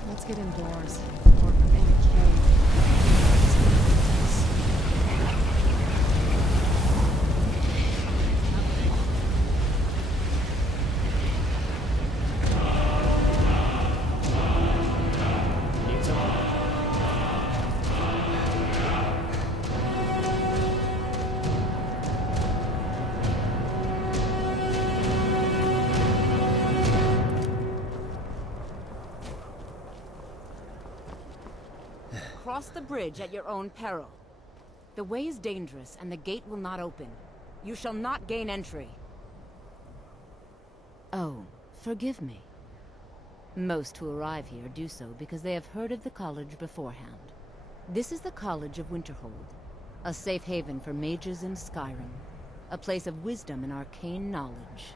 Let's get indoors. Or in a cave. Cross the bridge at your own peril. The way is dangerous, and the gate will not open. You shall not gain entry. Oh, forgive me. Most who arrive here do so because they have heard of the college beforehand. This is the College of Winterhold, a safe haven for mages in Skyrim, a place of wisdom and arcane knowledge.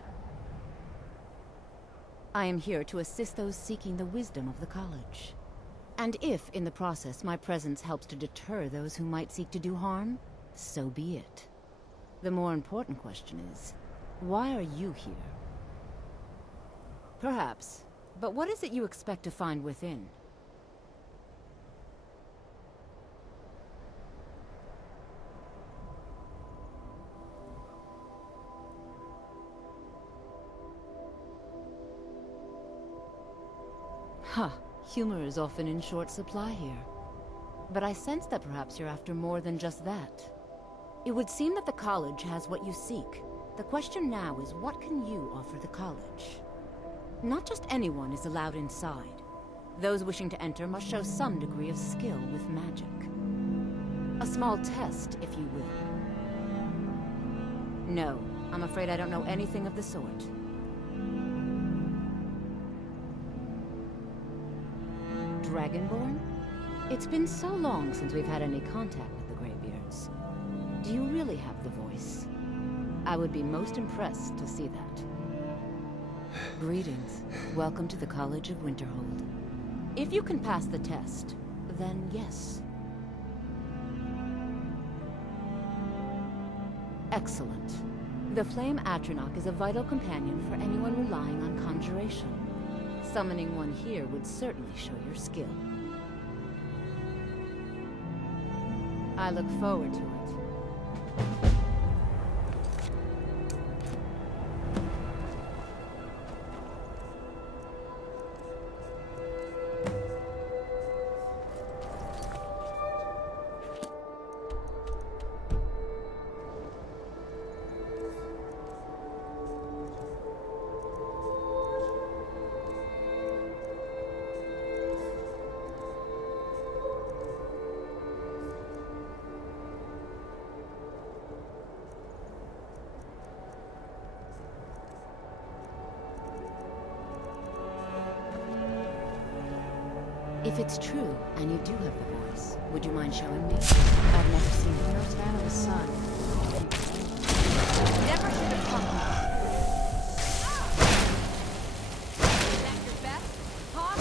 I am here to assist those seeking the wisdom of the college. And if, in the process, my presence helps to deter those who might seek to do harm, so be it. The more important question is, why are you here? Perhaps, but what is it you expect to find within? Huh. Humor is often in short supply here. But I sense that perhaps you're after more than just that. It would seem that the college has what you seek. The question now is, what can you offer the college? Not just anyone is allowed inside. Those wishing to enter must show some degree of skill with magic. A small test, if you will. No, I'm afraid I don't know anything of the sort. Dragonborn? It's been so long since we've had any contact with the Greybeards. Do you really have the voice? I would be most impressed to see that. Greetings. Welcome to the College of Winterhold. If you can pass the test, then yes. Excellent. The Flame Atronach is a vital companion for anyone relying on conjuration. Summoning one here would certainly show your skill. I look forward to it. If it's true, and you do have the voice, would you mind showing me? I've never seen it. No fan of the sun. Never should have come. Is that your best? Huh?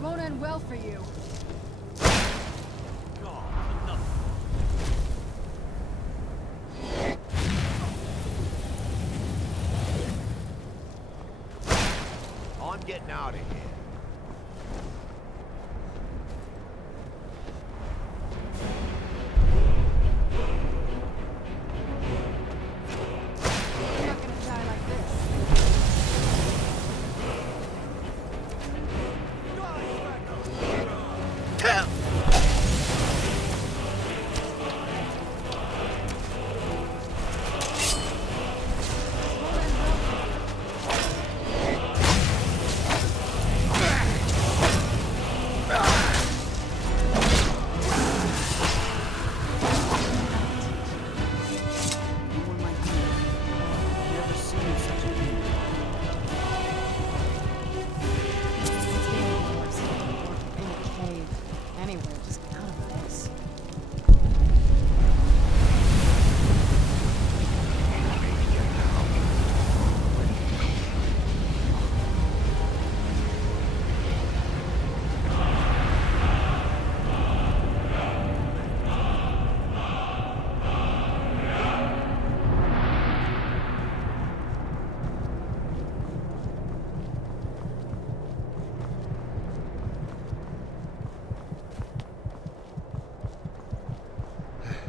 won't end well for you. I'm getting out of here. You're not gonna die like this. Never seen such a thing. In a cave. Anywhere, just out of this.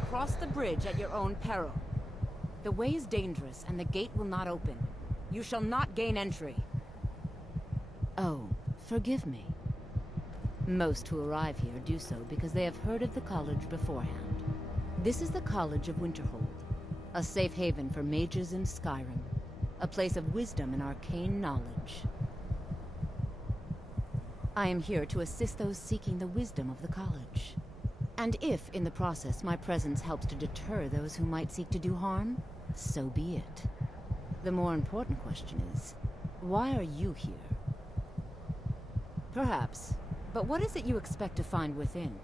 Cross the bridge at your own peril. The way is dangerous, and the gate will not open. You shall not gain entry. Oh, forgive me. Most who arrive here do so because they have heard of the college beforehand. This is the College of Winterhold, a safe haven for mages in Skyrim, a place of wisdom and arcane knowledge. I am here to assist those seeking the wisdom of the college. And if, in the process, my presence helps to deter those who might seek to do harm, so be it. The more important question is, why are you here? Perhaps, but what is it you expect to find within?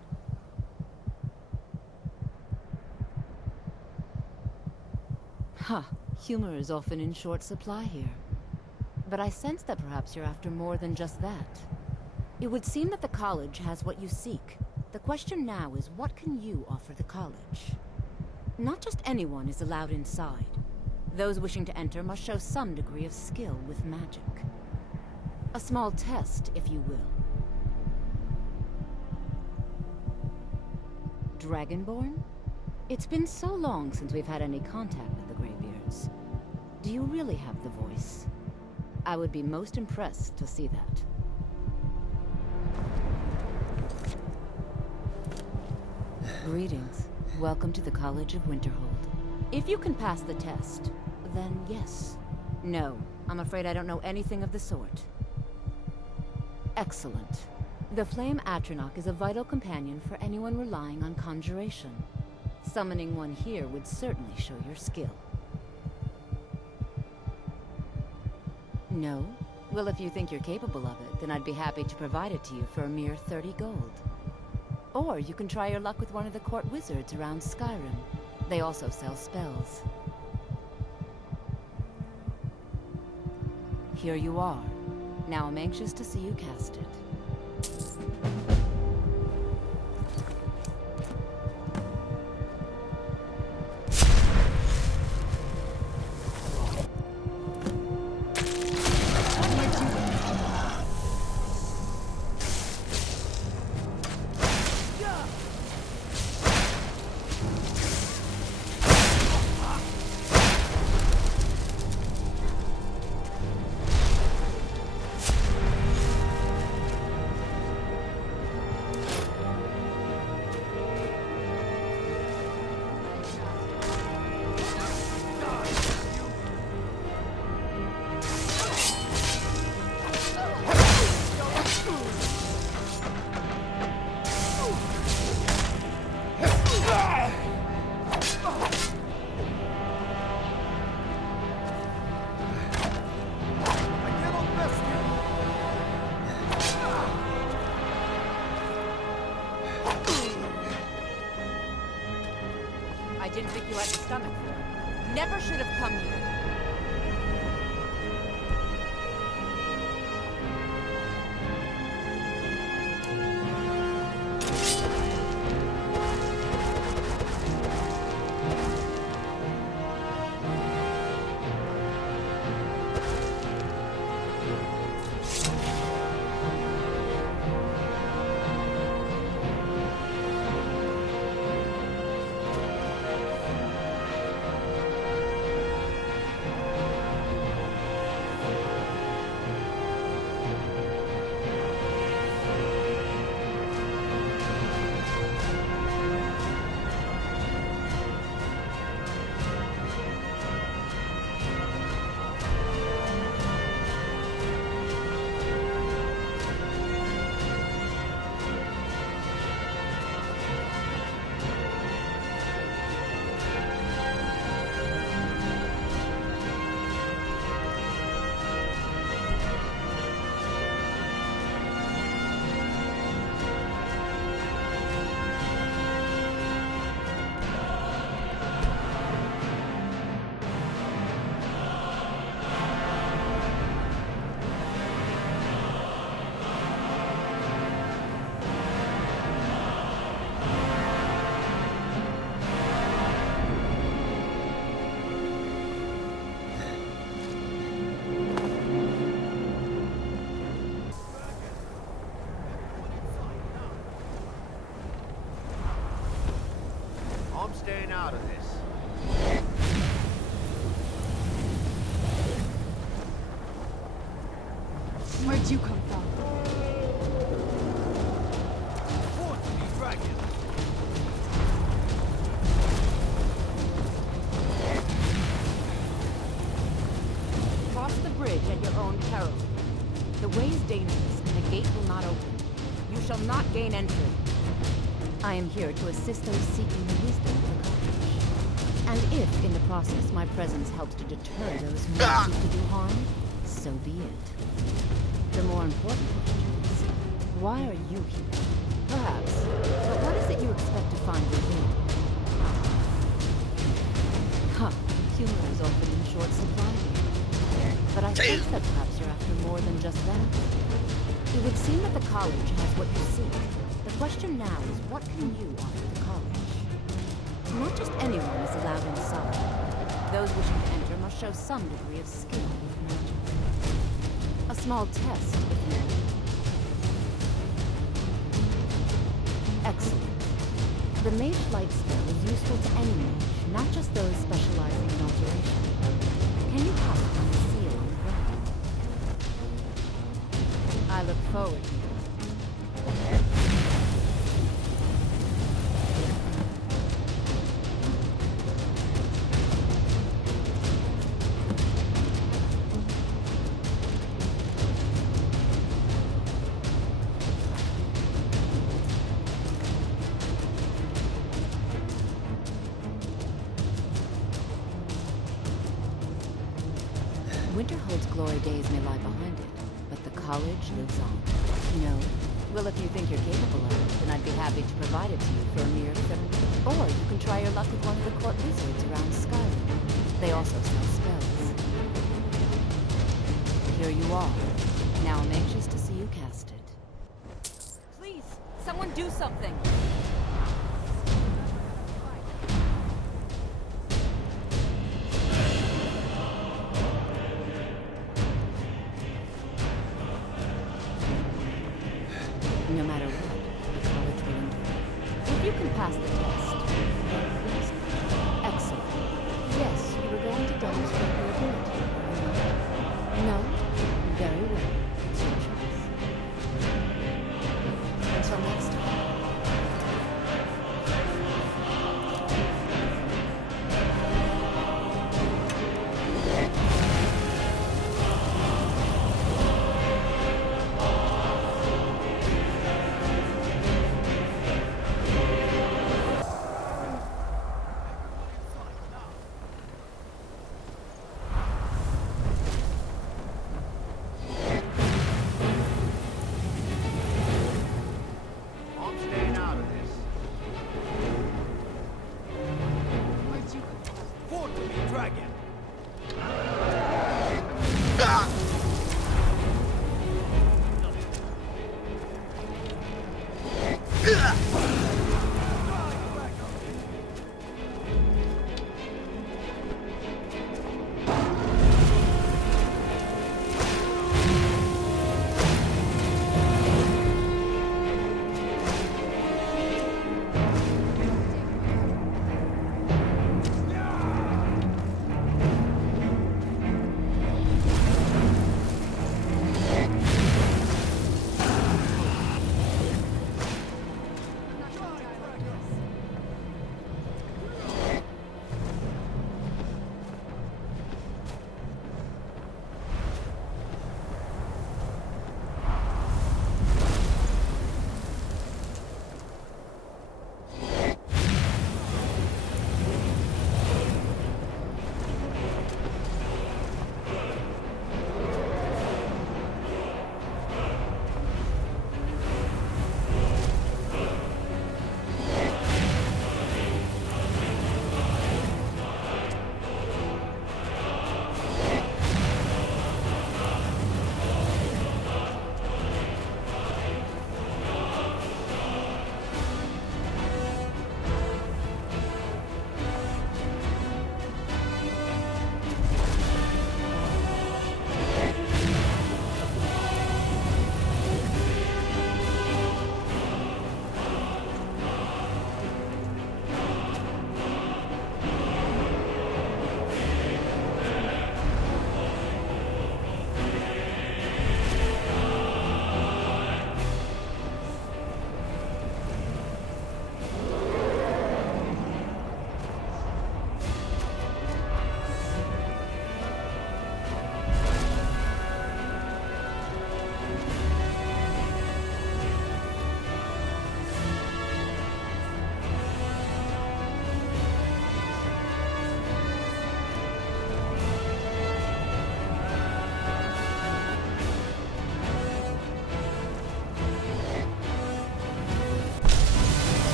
Huh, humor is often in short supply here. But I sense that perhaps you're after more than just that. It would seem that the college has what you seek. The question now is, what can you offer the college? Not just anyone is allowed inside. Those wishing to enter must show some degree of skill with magic. A small test, if you will. Dragonborn? It's been so long since we've had any contact with the Greybeards. Do you really have the voice? I would be most impressed to see that. Greetings. Welcome to the College of Winterhold. If you can pass the test, then yes. No, I'm afraid I don't know anything of the sort. Excellent. The Flame Atronach is a vital companion for anyone relying on conjuration. Summoning one here would certainly show your skill. No? Well, if you think you're capable of it, then I'd be happy to provide it to you for a mere 30 gold. Or you can try your luck with one of the court wizards around Skyrim. They also sell spells. Here you are. Now I'm anxious to see you cast it. I didn't think you had the stomach for it. Never should have come here. out of this. Where'd you come from? Born to be dragon. Cross the bridge at your own peril. The way is dangerous, and the gate will not open. You shall not gain entry. I am here to assist those seeking the wisdom of the college. And if, in the process, my presence helps to deter those who may seek to do harm, so be it. The more important question is, why are you here? Perhaps, but what is it you expect to find within? Huh, humor is often in short supply here. But I sense that perhaps you're after more than just that. It would seem that the college has what you seek. The question now is, what can you offer the college? Not just anyone is allowed inside. Those wishing to enter must show some degree of skill with magic. A small test, if you will. Excellent. The Mage Light spell is useful to any mage, not just those specializing in alteration. Can you copy the seal on the ground? I look forward to it. Winterhold's glory days may lie behind it, but the college lives on. No? Well, if you think you're capable of it, then I'd be happy to provide it to you for a mere third. Or you can try your luck with one of the court wizards around Skyrim. They also sell spells. Here you are. Now I'm anxious to see you cast it. Please, someone do something! No matter what, the college will endure. If you can pass the test, yes. Excellent. Yes, you were going to demonstrate your ability, were you not? No? Very well. It's your choice. Until next time.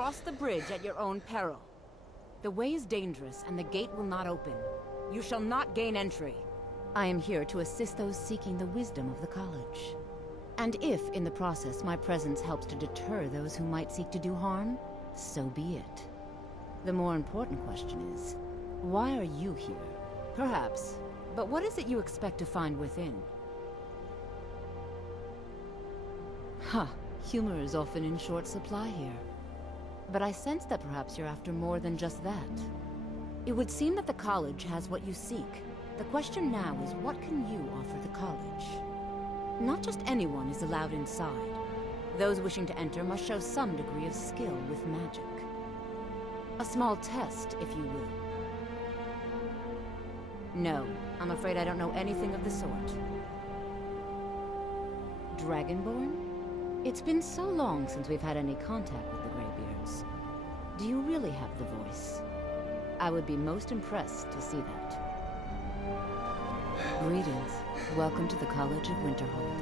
cross the bridge at your own peril. The way is dangerous, and the gate will not open. You shall not gain entry. I am here to assist those seeking the wisdom of the college. And if, in the process, my presence helps to deter those who might seek to do harm, so be it. The more important question is, why are you here? Perhaps, but what is it you expect to find within? Huh, humor is often in short supply here. But I sense that perhaps you're after more than just that. It would seem that the college has what you seek. The question now is, what can you offer the college? Not just anyone is allowed inside. Those wishing to enter must show some degree of skill with magic. A small test, if you will. No, I'm afraid I don't know anything of the sort. Dragonborn? It's been so long since we've had any contact with the Greybeards. Do you really have the voice? I would be most impressed to see that. Greetings. Welcome to the College of Winterhold.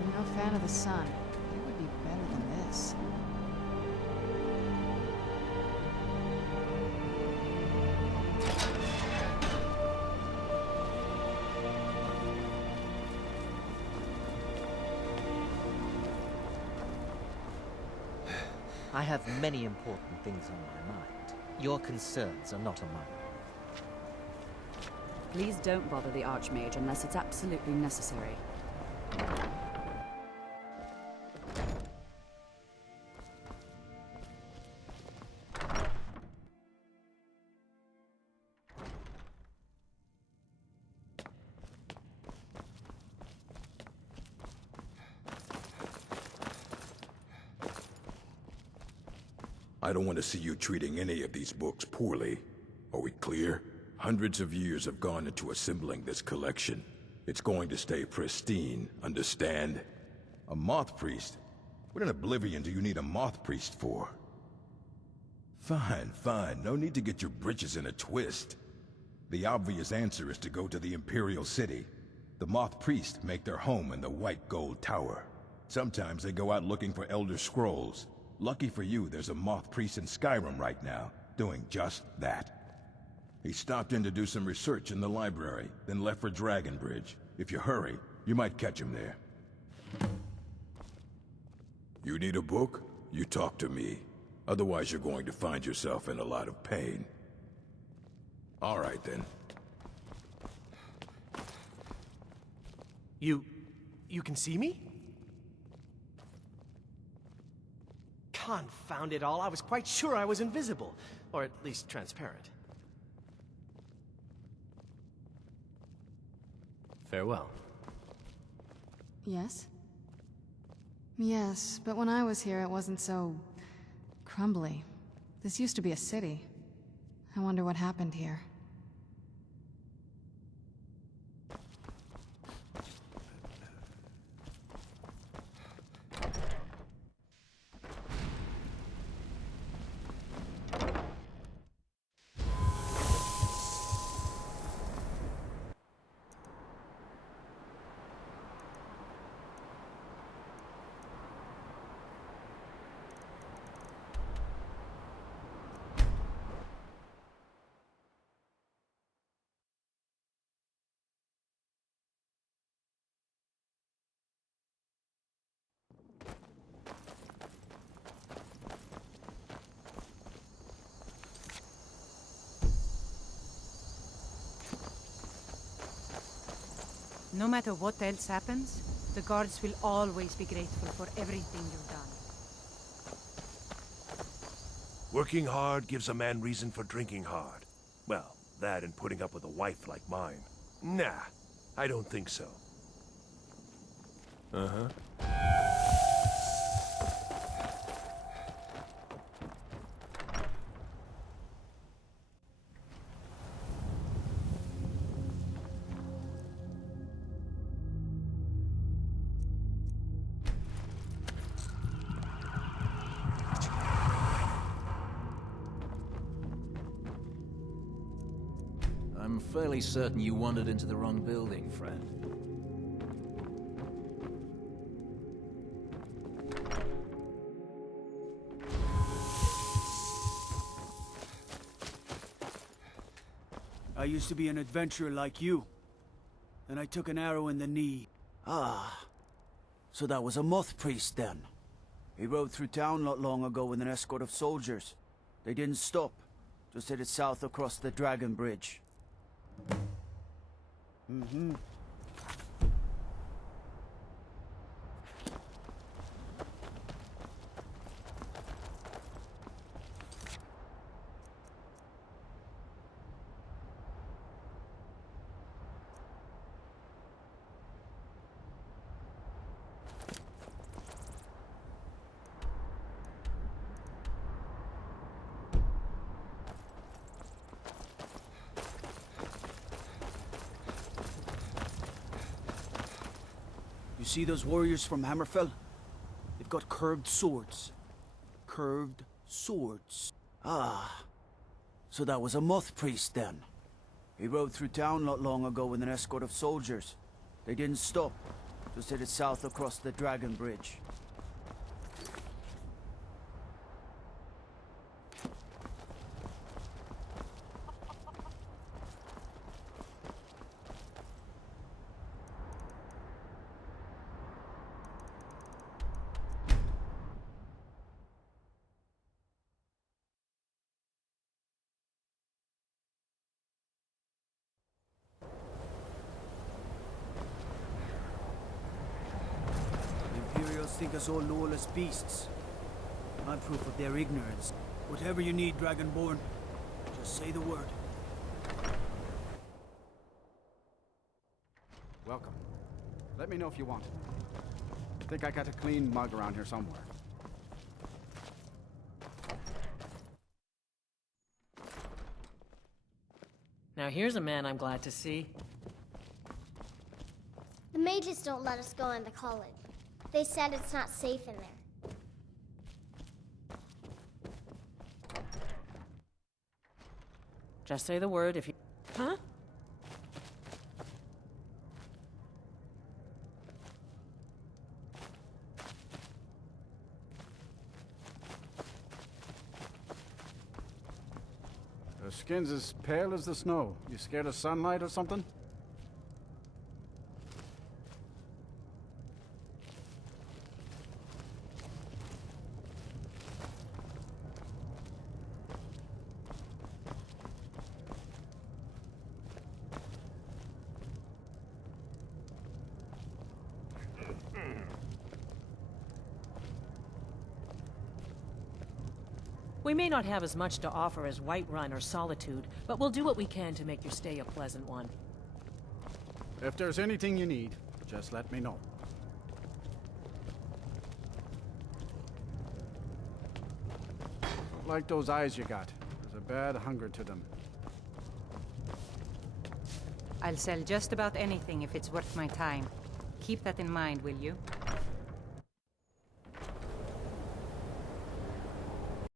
I'm no fan of the sun. It would be better than this. I have many important things on my mind. Your concerns are not on mine. Please don't bother the Archmage unless it's absolutely necessary. I don't want to see you treating any of these books poorly. Are we clear? Hundreds of years have gone into assembling this collection. It's going to stay pristine, understand? A moth priest? What in Oblivion do you need a moth priest for? Fine, fine. No need to get your britches in a twist. The obvious answer is to go to the Imperial City. The moth priests make their home in the White Gold Tower. Sometimes they go out looking for Elder Scrolls. Lucky for you, there's a moth priest in Skyrim right now, doing just that. He stopped in to do some research in the library, then left for Dragonbridge. If you hurry, you might catch him there. You need a book? You talk to me. Otherwise you're going to find yourself in a lot of pain. All right, then. You can see me? Confound it all, I was quite sure I was invisible. Or at least transparent. Farewell. Yes? Yes, but when I was here it wasn't so... crumbly. This used to be a city. I wonder what happened here. No matter what else happens, the guards will always be grateful for everything you've done. Working hard gives a man reason for drinking hard. Well, that and putting up with a wife like mine. Nah, I don't think so. Uh-huh. I'm fairly certain you wandered into the wrong building, friend. I used to be an adventurer like you. Then I took an arrow in the knee. Ah. So that was a moth priest then. He rode through town not long ago with an escort of soldiers. They didn't stop. Just headed south across the Dragon Bridge. Mm-hmm. You see those warriors from Hammerfell? They've got curved swords. Curved swords. Ah. So that was a moth priest then. He rode through town not long ago with an escort of soldiers. They didn't stop. Just headed south across the Dragon Bridge. Think us all lawless beasts. I'm proof of their ignorance. Whatever you need, Dragonborn, just say the word. Welcome. Let me know if you want. I think I got a clean mug around here somewhere. Now here's a man I'm glad to see. The mages don't let us go in the college. They said it's not safe in there. Just say the word if you... Huh? Your skin's as pale as the snow. You scared of sunlight or something? We may not have as much to offer as Whiterun or Solitude, but we'll do what we can to make your stay a pleasant one. If there's anything you need, just let me know. Don't like those eyes you got. There's a bad hunger to them. I'll sell just about anything if it's worth my time. Keep that in mind, will you?